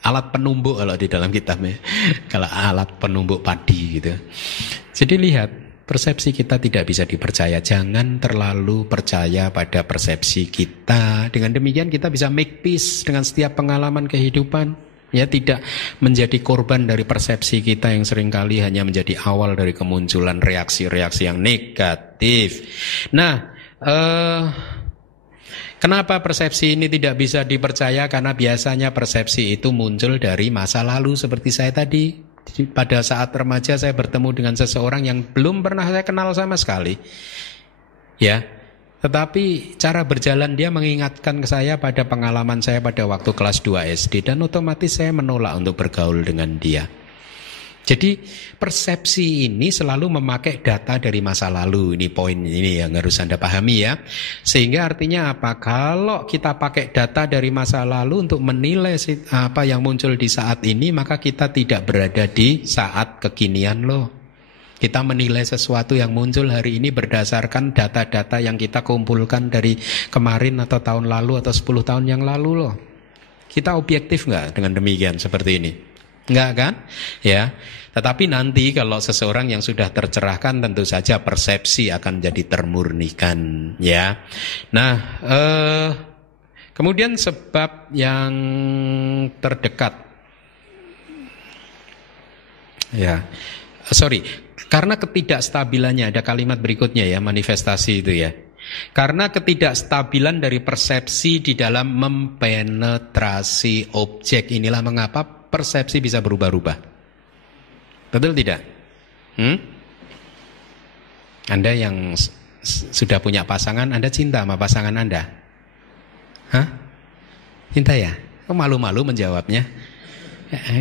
alat penumbuk kalau di dalam kitabnya. Kalau alat penumbuk padi gitu. Jadi lihat, persepsi kita tidak bisa dipercaya. Jangan terlalu percaya pada persepsi kita. Dengan demikian kita bisa make peace dengan setiap pengalaman kehidupan. Ya, tidak menjadi korban dari persepsi kita yang seringkali hanya menjadi awal dari kemunculan reaksi-reaksi yang negatif. Nah, kenapa persepsi ini tidak bisa dipercaya? Karena biasanya persepsi itu muncul dari masa lalu seperti saya tadi. Pada saat remaja saya bertemu dengan seseorang yang belum pernah saya kenal sama sekali. Ya, tetapi cara berjalan dia mengingatkan ke saya pada pengalaman saya pada waktu kelas 2 SD. Dan otomatis saya menolak untuk bergaul dengan dia. Jadi persepsi ini selalu memakai data dari masa lalu. Ini poin ini yang harus Anda pahami ya. Sehingga artinya apa? Kalau kita pakai data dari masa lalu untuk menilai apa yang muncul di saat ini, maka kita tidak berada di saat kekinian loh. Kita menilai sesuatu yang muncul hari ini berdasarkan data-data yang kita kumpulkan dari kemarin atau tahun lalu atau 10 tahun yang lalu loh. Kita objektif nggak dengan demikian seperti ini? Enggak kan? Ya. Tetapi nanti kalau seseorang yang sudah tercerahkan, tentu saja persepsi akan jadi termurnikan, ya. Nah, kemudian sebab yang terdekat, ya, karena ketidakstabilannya, ada kalimat berikutnya ya, manifestasi itu ya. Karena ketidakstabilan dari persepsi di dalam mempenetrasi objek, inilah mengapa persepsi bisa berubah-ubah. Betul tidak? Anda yang sudah punya pasangan, Anda cinta sama pasangan Anda? Hah? Cinta ya? Kok malu-malu menjawabnya?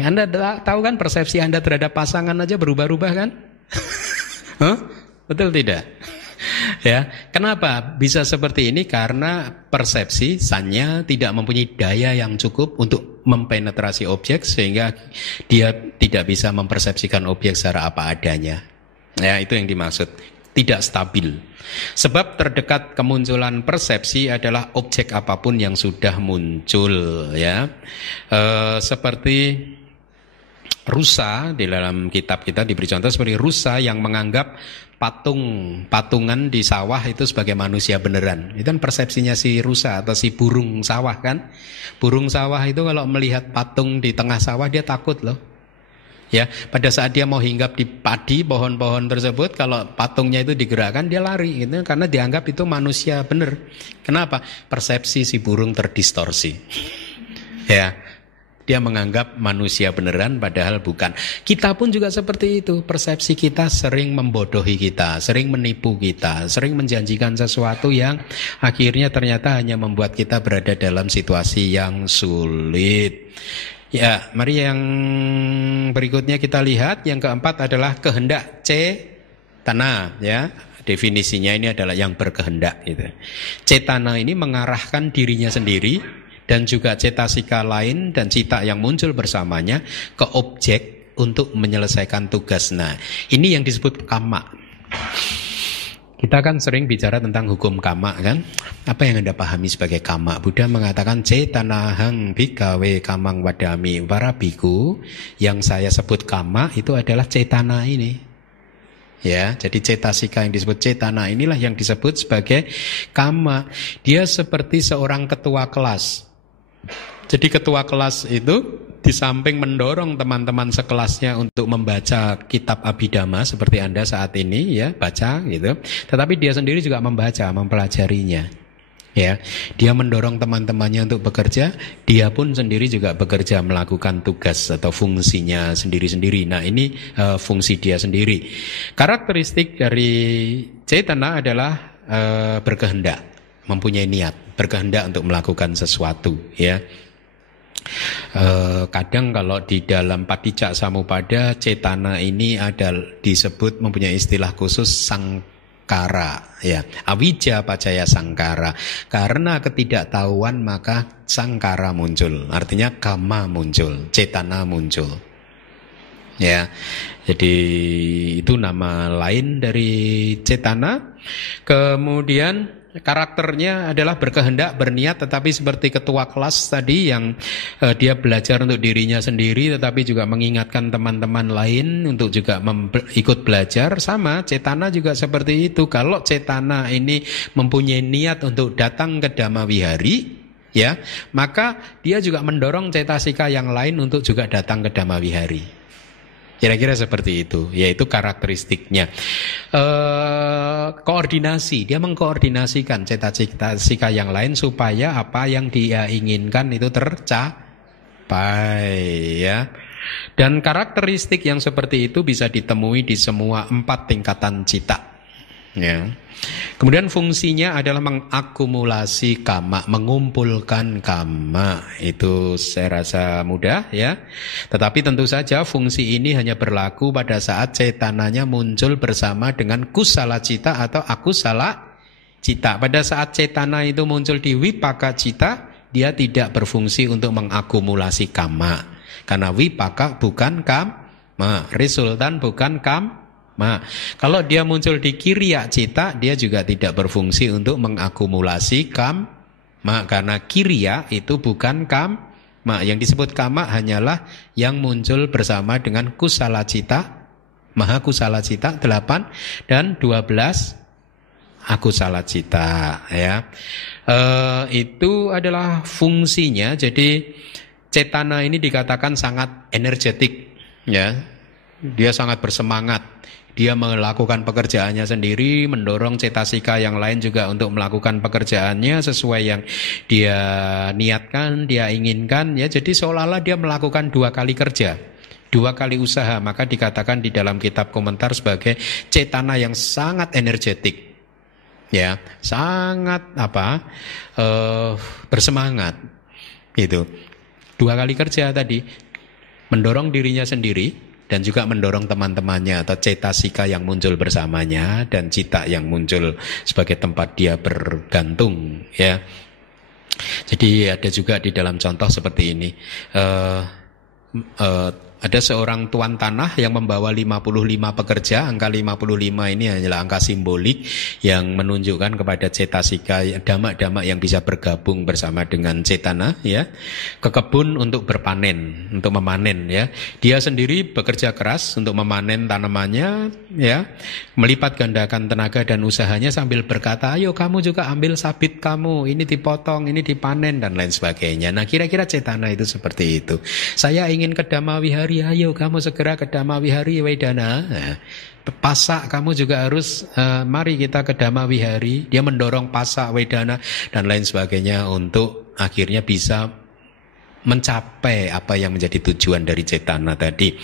Anda tahu kan persepsi Anda terhadap pasangan aja berubah-ubah kan? Huh? Betul tidak? Ya, kenapa bisa seperti ini? Karena persepsi sanya tidak mempunyai daya yang cukup untuk mempenetrasi objek, sehingga dia tidak bisa mempersepsikan objek secara apa adanya. Ya, itu yang dimaksud tidak stabil. Sebab terdekat kemunculan persepsi adalah objek apapun yang sudah muncul, ya. Seperti rusa, di dalam kitab kita diberi contoh seperti rusa yang menganggap patungan di sawah itu sebagai manusia beneran. Itu kan persepsinya si rusa atau si burung sawah kan. Burung sawah itu kalau melihat patung di tengah sawah dia takut loh. Ya, pada saat dia mau hinggap di padi pohon-pohon tersebut, kalau patungnya itu digerakkan dia lari gitu, karena dianggap itu manusia bener. Kenapa? Persepsi si burung terdistorsi. Ya. Dia menganggap manusia beneran padahal bukan. Kita pun juga seperti itu. Persepsi kita sering membodohi kita, sering menipu kita, sering menjanjikan sesuatu yang akhirnya ternyata hanya membuat kita berada dalam situasi yang sulit. Ya, mari yang berikutnya kita lihat. Yang keempat adalah kehendak cetana, ya. Definisinya ini adalah yang berkehendak gitu. Cetana ini mengarahkan dirinya sendiri dan juga cetasika lain dan cita yang muncul bersamanya ke objek untuk menyelesaikan tugas. Nah, ini yang disebut kama. Kita kan sering bicara tentang hukum kama kan? Apa yang Anda pahami sebagai kama? Buddha mengatakan cetanahang bhikkhave kamang vadami. Para biku, yang saya sebut kama itu adalah cetana ini. Ya, jadi cetasika yang disebut cetana inilah yang disebut sebagai kama. Dia seperti seorang ketua kelas. Jadi ketua kelas itu di samping mendorong teman-teman sekelasnya untuk membaca kitab Abhidhamma seperti Anda saat ini ya, baca gitu. Tetapi dia sendiri juga membaca, mempelajarinya. Ya, dia mendorong teman-temannya untuk bekerja, dia pun sendiri juga bekerja melakukan tugas atau fungsinya sendiri-sendiri. Nah, ini fungsi dia sendiri. Karakteristik dari cetana adalah berkehendak, mempunyai niat, berkehendak untuk melakukan sesuatu, ya. Kadang kalau di dalam Padicca Samuppada cetana ini ada disebut mempunyai istilah khusus sangkara, ya. Awija pacaya sangkara. Karena ketidaktahuan maka sangkara muncul. Artinya kama muncul, cetana muncul. Ya. Jadi itu nama lain dari cetana. Kemudian karakternya adalah berkehendak, berniat, tetapi seperti ketua kelas tadi yang dia belajar untuk dirinya sendiri, tetapi juga mengingatkan teman-teman lain untuk juga ikut belajar. Sama, cetana juga seperti itu. Kalau cetana ini mempunyai niat untuk datang ke Dhamma Wihari, ya, maka dia juga mendorong cetasika yang lain untuk juga datang ke Dhamma Wihari. Kira-kira seperti itu, yaitu karakteristiknya. Koordinasi, dia mengkoordinasikan cetasika yang lain supaya apa yang dia inginkan itu tercapai, ya. Dan karakteristik yang seperti itu bisa ditemui di semua 4 tingkatan cita, ya. Kemudian fungsinya adalah mengakumulasi kama, mengumpulkan kama. Itu saya rasa mudah, ya. Tetapi tentu saja fungsi ini hanya berlaku pada saat cetananya muncul bersama dengan kusala cita atau akusala cita. Pada saat cetana itu muncul di wipaka cita, dia tidak berfungsi untuk mengakumulasi kama. Karena wipaka bukan kama, resultan bukan kama. Kalau dia muncul di kiriya cita, dia juga tidak berfungsi untuk mengakumulasi kama, karena kiriya itu bukan kama. Yang disebut kama hanyalah yang muncul bersama dengan kusala cita, maha kusala cita 8 dan 12 akusala cita, ya. Itu adalah fungsinya. Jadi cetana ini dikatakan sangat energetik, ya. Dia sangat bersemangat. Dia melakukan pekerjaannya sendiri, mendorong cetasika yang lain juga untuk melakukan pekerjaannya sesuai yang dia niatkan, dia inginkan, ya. Jadi seolah-olah dia melakukan 2 kali kerja, 2 kali usaha. Maka dikatakan di dalam kitab komentar sebagai cetana yang sangat energetik, ya, sangat bersemangat. Itu 2 kali kerja tadi, mendorong dirinya sendiri dan juga mendorong teman-temannya atau cetasika yang muncul bersamanya dan cita yang muncul sebagai tempat dia bergantung, ya. Jadi ada juga di dalam contoh seperti ini. Ada seorang tuan tanah yang membawa 55 pekerja. Angka 55 ini hanyalah angka simbolik yang menunjukkan kepada cetasika, dhamma-dhamma yang bisa bergabung bersama dengan cetana, ya, ke kebun untuk berpanen, untuk memanen, ya. Dia sendiri bekerja keras untuk memanen tanamannya, ya, melipat gandakan tenaga dan usahanya sambil berkata, ayo kamu juga ambil sabit kamu, ini dipotong, ini dipanen, dan lain sebagainya. Nah, kira-kira cetana itu seperti itu. Saya ingin ke Dhamma Wihari, ayo kamu segera ke Dhamma Wihari Wedana. Nah, pasak kamu juga harus, mari kita ke Dhamma Wihari. Dia mendorong pasak, wedana, dan lain sebagainya untuk akhirnya bisa mencapai apa yang menjadi tujuan dari cetana tadi.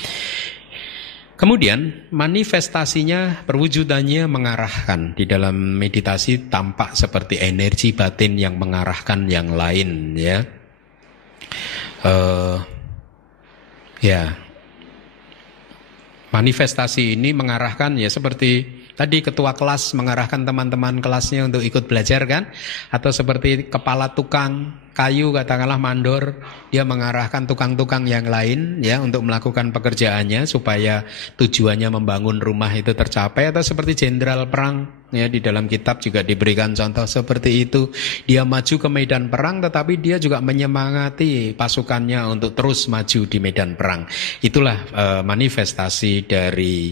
Kemudian manifestasinya, perwujudannya mengarahkan. Di dalam meditasi tampak seperti energi batin yang mengarahkan yang lain, ya. Ya, manifestasi ini mengarahkan, ya, seperti tadi ketua kelas mengarahkan teman-teman kelasnya untuk ikut belajar, kan? Atau seperti kepala tukang kayu, katakanlah mandor, dia mengarahkan tukang-tukang yang lain, ya, untuk melakukan pekerjaannya supaya tujuannya membangun rumah itu tercapai. Atau seperti jenderal perang, ya, di dalam kitab juga diberikan contoh seperti itu. Dia maju ke medan perang, tetapi dia juga menyemangati pasukannya untuk terus maju di medan perang. Itulah manifestasi dari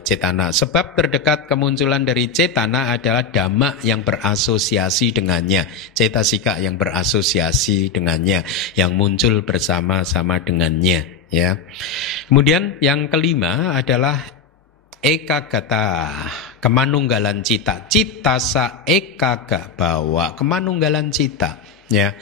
cetana. Sebab terdekat kemunculan dari cetana adalah dhamma yang berasosiasi dengannya, cetasika yang berasosiasi dengannya, yang muncul bersama-sama dengannya, ya. Kemudian yang kelima adalah ekagata, kemanunggalan cita. Cita sa ekaga, bawa kemanunggalan cita, ya.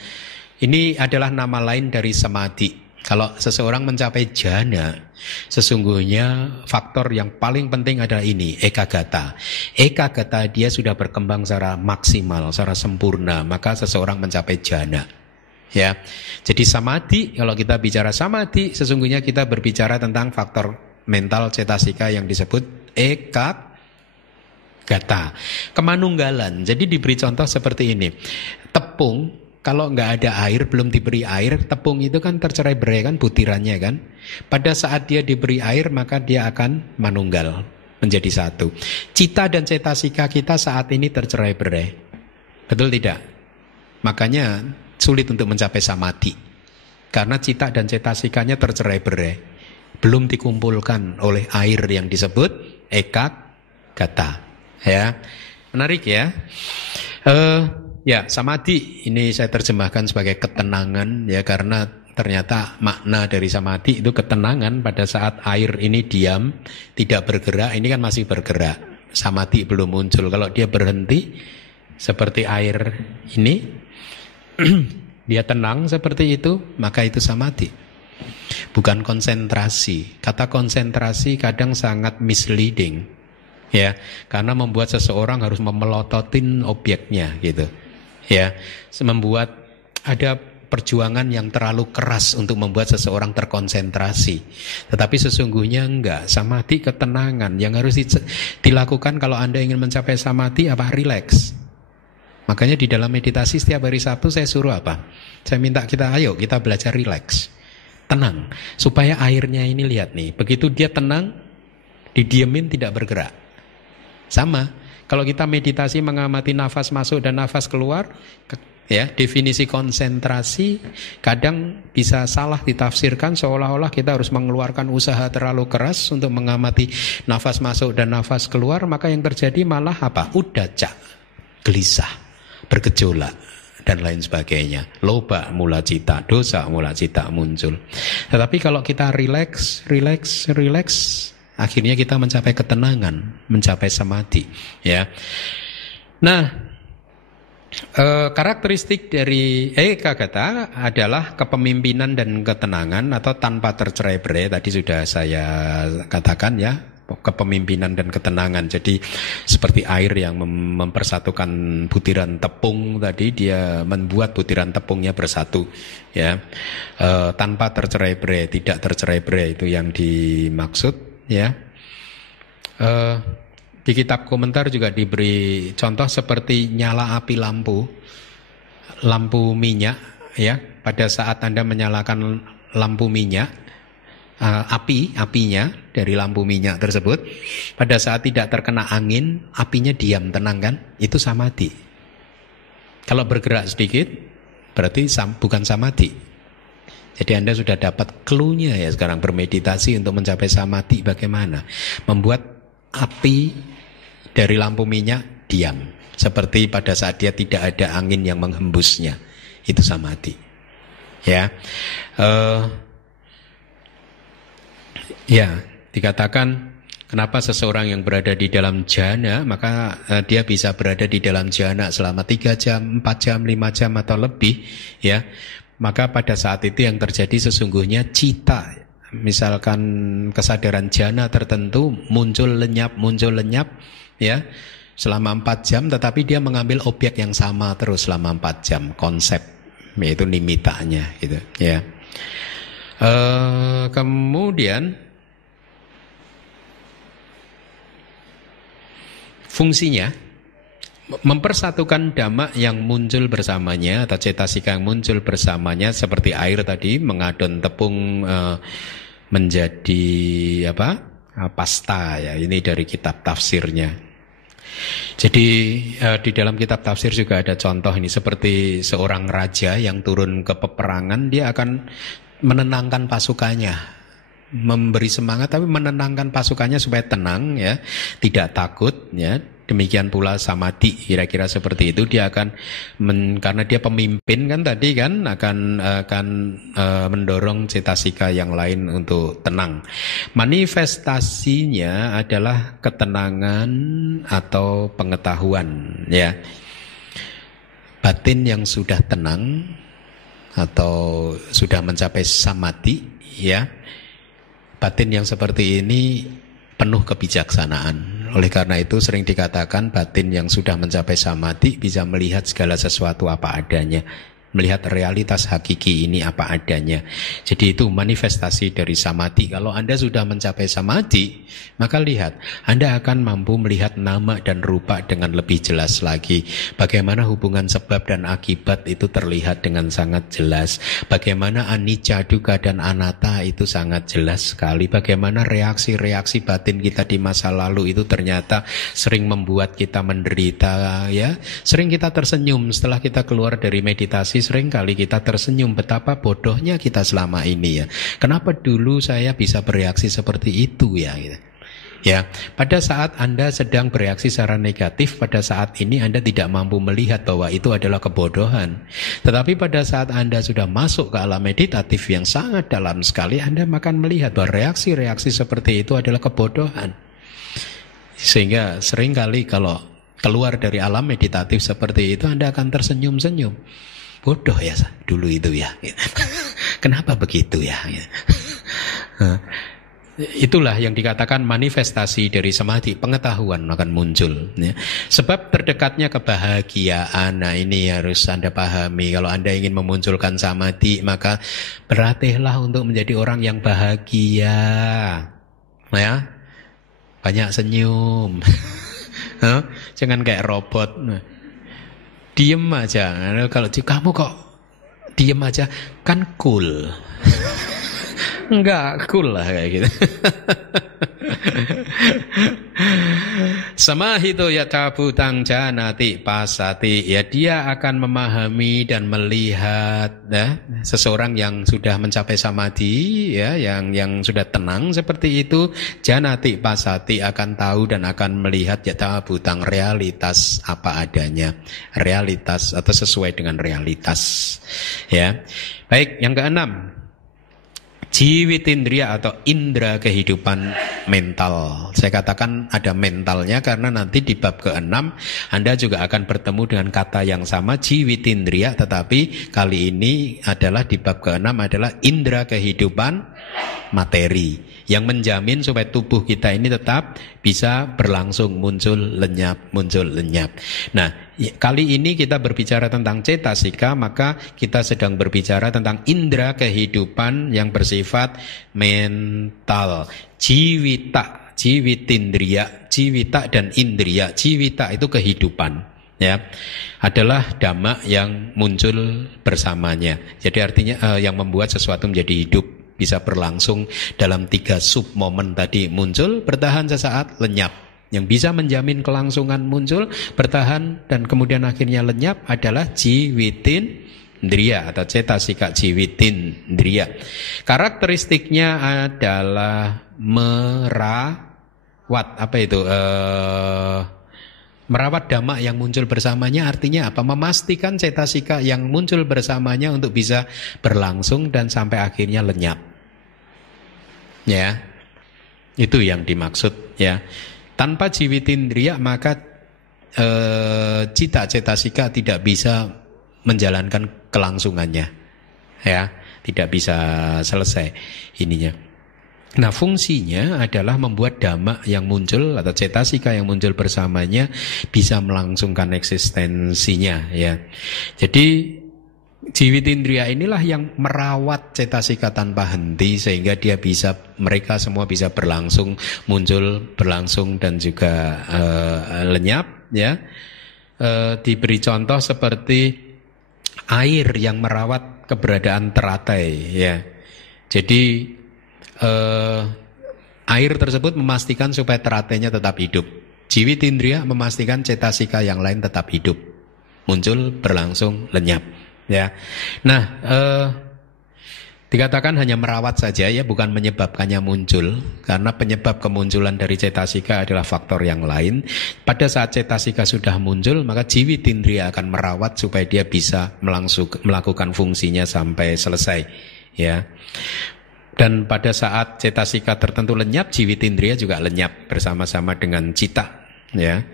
Ini adalah nama lain dari samadhi. Kalau seseorang mencapai jana, sesungguhnya faktor yang paling penting adalah ini, ekagata. Ekagata, dia sudah berkembang secara maksimal, secara sempurna, maka seseorang mencapai jana, ya. Jadi samadhi, kalau kita bicara samadhi, sesungguhnya kita berbicara tentang faktor mental cetasika yang disebut ekagata. Kemanunggalan, jadi diberi contoh seperti ini. Tepung, kalau nggak ada air, belum diberi air, tepung itu kan tercerai berai, kan, butirannya, kan. Pada saat dia diberi air, maka dia akan manunggal, menjadi satu. Cita dan cetasika kita saat ini tercerai-berai. Betul tidak? Makanya sulit untuk mencapai samadhi. Karena cita dan cetasikanya tercerai-berai. Belum dikumpulkan oleh air yang disebut ekagata. Ya, menarik ya. Ya, samadhi ini saya terjemahkan sebagai ketenangan ya, karena ternyata makna dari samadhi itu ketenangan pada saat air ini diam, tidak bergerak. Ini kan masih bergerak. Samadhi belum muncul. Kalau dia berhenti seperti air ini, dia tenang seperti itu, maka itu samadhi. Bukan konsentrasi. Kata konsentrasi kadang sangat misleading. Ya, karena membuat seseorang harus memelototin objeknya gitu. Ya, membuat ada perjuangan yang terlalu keras untuk membuat seseorang terkonsentrasi. Tetapi sesungguhnya enggak. Samadhi ketenangan yang harus dilakukan kalau Anda ingin mencapai samadhi apa? Relax. Makanya di dalam meditasi setiap hari Sabtu saya suruh apa? Saya minta kita belajar relax. Tenang. Supaya airnya ini lihat nih. Begitu dia tenang, didiemin tidak bergerak. Sama. Kalau kita meditasi mengamati nafas masuk dan nafas keluar, ya, definisi konsentrasi kadang bisa salah ditafsirkan seolah-olah kita harus mengeluarkan usaha terlalu keras untuk mengamati nafas masuk dan nafas keluar, maka yang terjadi malah apa? Udaca, gelisah, bergejolak dan lain sebagainya. Loba mula cita, dosa mula cita muncul. Tetapi kalau kita relax, akhirnya kita mencapai ketenangan, mencapai samadhi, ya. Nah, karakteristik dari ekagata adalah kepemimpinan dan ketenangan atau tanpa tercerai-berai. Tadi sudah saya katakan ya, kepemimpinan dan ketenangan. Jadi seperti air yang mempersatukan butiran tepung tadi, dia membuat butiran tepungnya bersatu ya, tanpa tercerai-berai, tidak tercerai-berai, itu yang dimaksud ya. Di kitab komentar juga diberi contoh seperti nyala api lampu minyak ya. Pada saat Anda menyalakan lampu minyak, apinya dari lampu minyak tersebut pada saat tidak terkena angin, apinya diam, tenang kan? Itu samadhi. Kalau bergerak sedikit berarti bukan samadhi. Jadi Anda sudah dapat clue-nya ya sekarang bermeditasi untuk mencapai samadhi bagaimana? Membuat api dari lampu minyak diam, seperti pada saat dia tidak ada angin yang menghembusnya. Itu samadhi. Ya. Ya, dikatakan kenapa seseorang yang berada di dalam jhana, maka dia bisa berada di dalam jhana selama 3 jam, 4 jam, 5 jam atau lebih, ya. Maka pada saat itu yang terjadi sesungguhnya cita, misalkan kesadaran jhana tertentu muncul lenyap, ya, selama 4 jam, tetapi dia mengambil objek yang sama terus selama 4 jam, konsep, yaitu nimitanya, gitu, ya. Kemudian fungsinya mempersatukan dhamma yang muncul bersamanya atau cetasika yang muncul bersamanya, seperti air tadi mengadon tepung menjadi apa? Pasta ya. Ini dari kitab tafsirnya. Jadi di dalam kitab tafsir juga ada contoh ini, seperti seorang raja yang turun ke peperangan, dia akan menenangkan pasukannya, memberi semangat tapi menenangkan pasukannya supaya tenang ya, tidak takut ya. Demikian pula samadhi, kira-kira seperti itu. Dia akan karena dia pemimpin kan tadi kan, akan mendorong cetasika yang lain untuk tenang. Manifestasinya adalah ketenangan atau pengetahuan ya. Batin yang sudah tenang atau sudah mencapai samadhi ya. Batin yang seperti ini penuh kebijaksanaan. Oleh karena itu sering dikatakan batin yang sudah mencapai samadhi bisa melihat segala sesuatu apa adanya. melihat realitas hakiki ini apa adanya. Jadi itu manifestasi dari samadhi. Kalau Anda sudah mencapai samadhi, maka lihat, Anda akan mampu melihat nama dan rupa dengan lebih jelas lagi. Bagaimana hubungan sebab dan akibat itu terlihat dengan sangat jelas. Bagaimana anicca, dukkha dan anatta itu sangat jelas sekali. Bagaimana reaksi-reaksi batin kita di masa lalu itu ternyata sering membuat kita menderita, ya. Sering kita tersenyum setelah kita keluar dari meditasi. Sering kali kita tersenyum, betapa bodohnya kita selama ini, ya. Kenapa dulu saya bisa bereaksi seperti itu, ya, gitu. Ya, pada saat Anda sedang bereaksi secara negatif, pada saat ini Anda tidak mampu melihat bahwa itu adalah kebodohan. Tetapi pada saat Anda sudah masuk ke alam meditatif yang sangat dalam sekali, Anda akan melihat bahwa reaksi-reaksi seperti itu adalah kebodohan. Sehingga seringkali kalau keluar dari alam meditatif seperti itu, Anda akan tersenyum-senyum. Bodoh ya dulu itu, ya. Kenapa begitu, ya? Itulah yang dikatakan manifestasi dari samadhi, pengetahuan akan muncul, ya. Sebab terdekatnya kebahagiaan. Nah, ini harus Anda pahami. Kalau Anda ingin memunculkan samadhi, maka berlatihlah untuk menjadi orang yang bahagia, ya. Banyak senyum. Jangan kayak robot. Diem aja. Kalau kamu kok diem aja, kan cool. Enggak cool lah kayak gitu. Samahito yata bhutang janati pasati. Ya, dia akan memahami dan melihat, ya, seseorang yang sudah mencapai samadhi, ya, yang sudah tenang seperti itu, janati pasati, akan tahu dan akan melihat yata bhutang, realitas apa adanya, realitas atau sesuai dengan realitas, ya. Baik, yang keenam, jiwitindriya atau indera kehidupan mental. Saya katakan ada mentalnya karena nanti di bab ke-6 Anda juga akan bertemu dengan kata yang sama, jiwitindriya, tetapi kali ini adalah di bab ke-6 adalah indera kehidupan materi yang menjamin supaya tubuh kita ini tetap bisa berlangsung, muncul lenyap, muncul lenyap. Nah, kali ini kita berbicara tentang cetasika, maka kita sedang berbicara tentang indera kehidupan yang bersifat mental. Jiwita, jiwitindriya, jiwita dan indriya. Jiwita itu kehidupan, ya, adalah dhamma yang muncul bersamanya. Jadi artinya yang membuat sesuatu menjadi hidup, bisa berlangsung dalam 3 sub momen tadi, muncul, bertahan sesaat, lenyap. Yang bisa menjamin kelangsungan muncul, bertahan, dan kemudian akhirnya lenyap adalah jiwitindriya atau cetasika jiwitindriya. Karakteristiknya adalah merawat, apa itu? Merawat dhamma yang muncul bersamanya, artinya apa? Memastikan cetasika yang muncul bersamanya untuk bisa berlangsung dan sampai akhirnya lenyap. Ya, itu yang dimaksud, ya. Tanpa jiwitindriya maka cita cetasika tidak bisa menjalankan kelangsungannya, ya, tidak bisa selesai ininya. Nah, fungsinya adalah membuat dhamma yang muncul atau cetasika yang muncul bersamanya bisa melangsungkan eksistensinya, ya. Jadi jiwitindriya inilah yang merawat cetasika tanpa henti sehingga dia bisa, mereka semua bisa berlangsung, muncul, berlangsung dan juga lenyap, ya. Diberi contoh seperti air yang merawat keberadaan teratai, ya. Jadi air tersebut memastikan supaya teratainya tetap hidup. Jiwitindriya memastikan cetasika yang lain tetap hidup, muncul, berlangsung, lenyap, ya. Nah, dikatakan hanya merawat saja, ya, bukan menyebabkannya muncul, karena penyebab kemunculan dari cetasika adalah faktor yang lain. Pada saat cetasika sudah muncul, maka jiwitindriya akan merawat supaya dia bisa melakukan fungsinya sampai selesai, ya. Dan pada saat cetasika tertentu lenyap, jiwitindriya juga lenyap bersama-sama dengan cita, ya.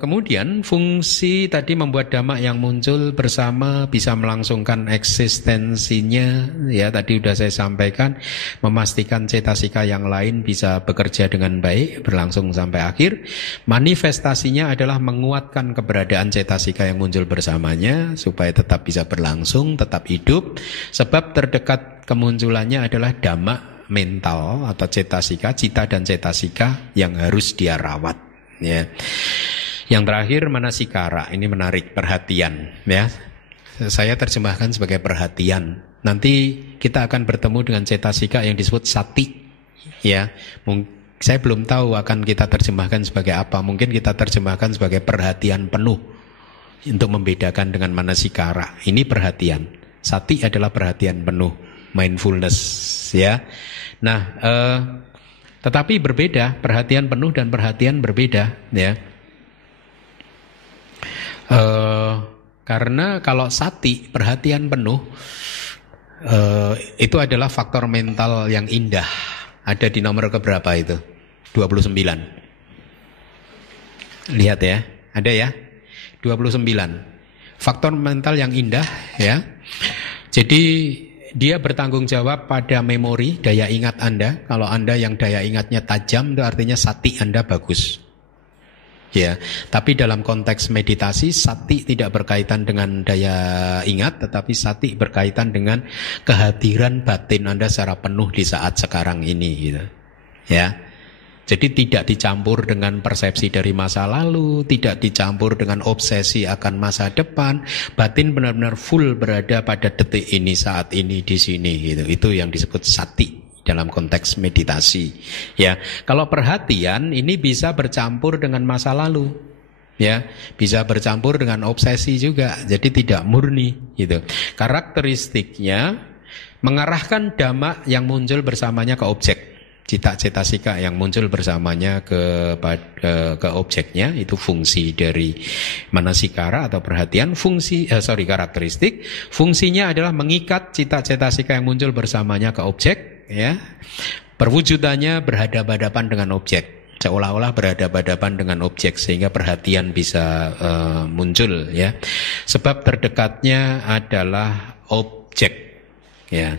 Kemudian fungsi tadi membuat dhamma yang muncul bersama bisa melangsungkan eksistensinya, ya tadi sudah saya sampaikan, memastikan cetasika yang lain bisa bekerja dengan baik, berlangsung sampai akhir. Manifestasinya adalah menguatkan keberadaan cetasika yang muncul bersamanya supaya tetap bisa berlangsung, tetap hidup, sebab terdekat kemunculannya adalah dhamma mental atau cetasika, cita dan cetasika yang harus dia rawat. Ya. Yang terakhir manasikara, ini menarik, perhatian, ya. Saya terjemahkan sebagai perhatian. Nanti kita akan bertemu dengan cetasika yang disebut sati, ya. Saya belum tahu akan kita terjemahkan sebagai apa. Mungkin kita terjemahkan sebagai perhatian penuh untuk membedakan dengan manasikara. Ini perhatian. Sati adalah perhatian penuh, mindfulness, ya. Nah, tetapi berbeda, perhatian penuh dan perhatian berbeda, ya. Karena kalau sati, perhatian penuh, itu adalah faktor mental yang indah. Ada di nomor keberapa itu? 29. Lihat ya, ada ya? 29. Faktor mental yang indah, ya. Jadi dia bertanggung jawab pada memori, daya ingat Anda. Kalau Anda yang daya ingatnya tajam, itu artinya sati Anda bagus. Ya, tapi dalam konteks meditasi, sati tidak berkaitan dengan daya ingat, tetapi sati berkaitan dengan kehadiran batin Anda secara penuh di saat sekarang ini, gitu. Ya. Jadi tidak dicampur dengan persepsi dari masa lalu, tidak dicampur dengan obsesi akan masa depan. Batin benar-benar full berada pada detik ini, saat ini, di sini, gitu. Itu yang disebut sati dalam konteks meditasi. Ya, kalau perhatian ini bisa bercampur dengan masa lalu, ya, bisa bercampur dengan obsesi juga. Jadi tidak murni, gitu. Karakteristiknya mengarahkan dhamma yang muncul bersamanya ke objek. Cita cetasika yang muncul bersamanya ke objeknya, itu fungsi dari manasikara atau perhatian. Karakteristik fungsinya adalah mengikat cita cetasika yang muncul bersamanya ke objek, ya. Perwujudannya berhadapan-hadapan dengan objek, seolah-olah berhadapan-hadapan dengan objek, sehingga perhatian bisa muncul, ya. Sebab terdekatnya adalah objek, ya.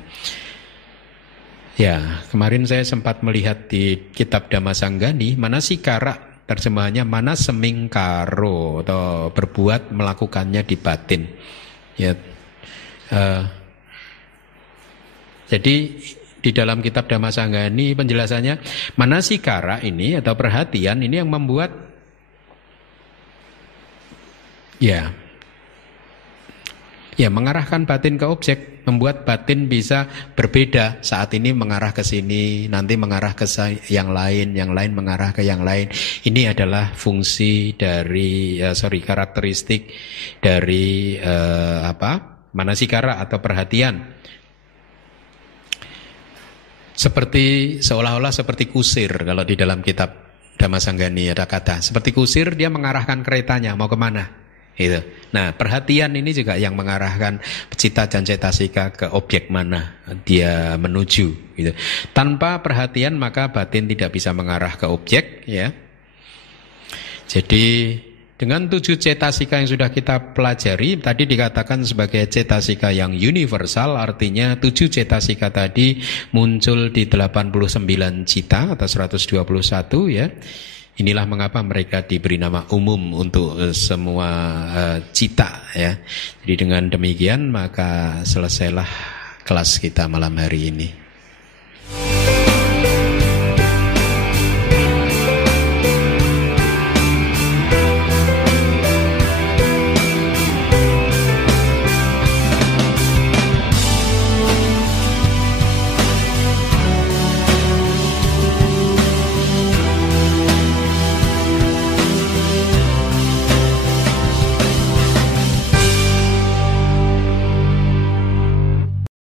Ya, kemarin saya sempat melihat di kitab Dhammasanggani, manasikara terjemahannya manasemingkaro, atau berbuat melakukannya di batin. Ya, jadi di dalam kitab Dhammasanggani penjelasannya, manasikara ini atau perhatian ini yang membuat, ya, mengarahkan batin ke objek, membuat batin bisa berbeda. Saat ini mengarah ke sini, nanti mengarah ke yang lain mengarah ke yang lain. Ini adalah fungsi dari karakteristik dari manasikara atau perhatian. Seperti seolah-olah seperti kusir, kalau di dalam kitab Dhammasanggani ada kata seperti kusir, dia mengarahkan keretanya mau kemana. Itu. Nah, perhatian ini juga yang mengarahkan cita dan cetasika ke objek mana dia menuju. Gitu. Tanpa perhatian maka batin tidak bisa mengarah ke objek, ya. Jadi dengan 7 cetasika yang sudah kita pelajari, tadi dikatakan sebagai cetasika yang universal, artinya 7 cetasika tadi muncul di 89 cita atau 121, ya. Inilah mengapa mereka diberi nama umum untuk semua cita, ya. Jadi dengan demikian maka selesailah kelas kita malam hari ini.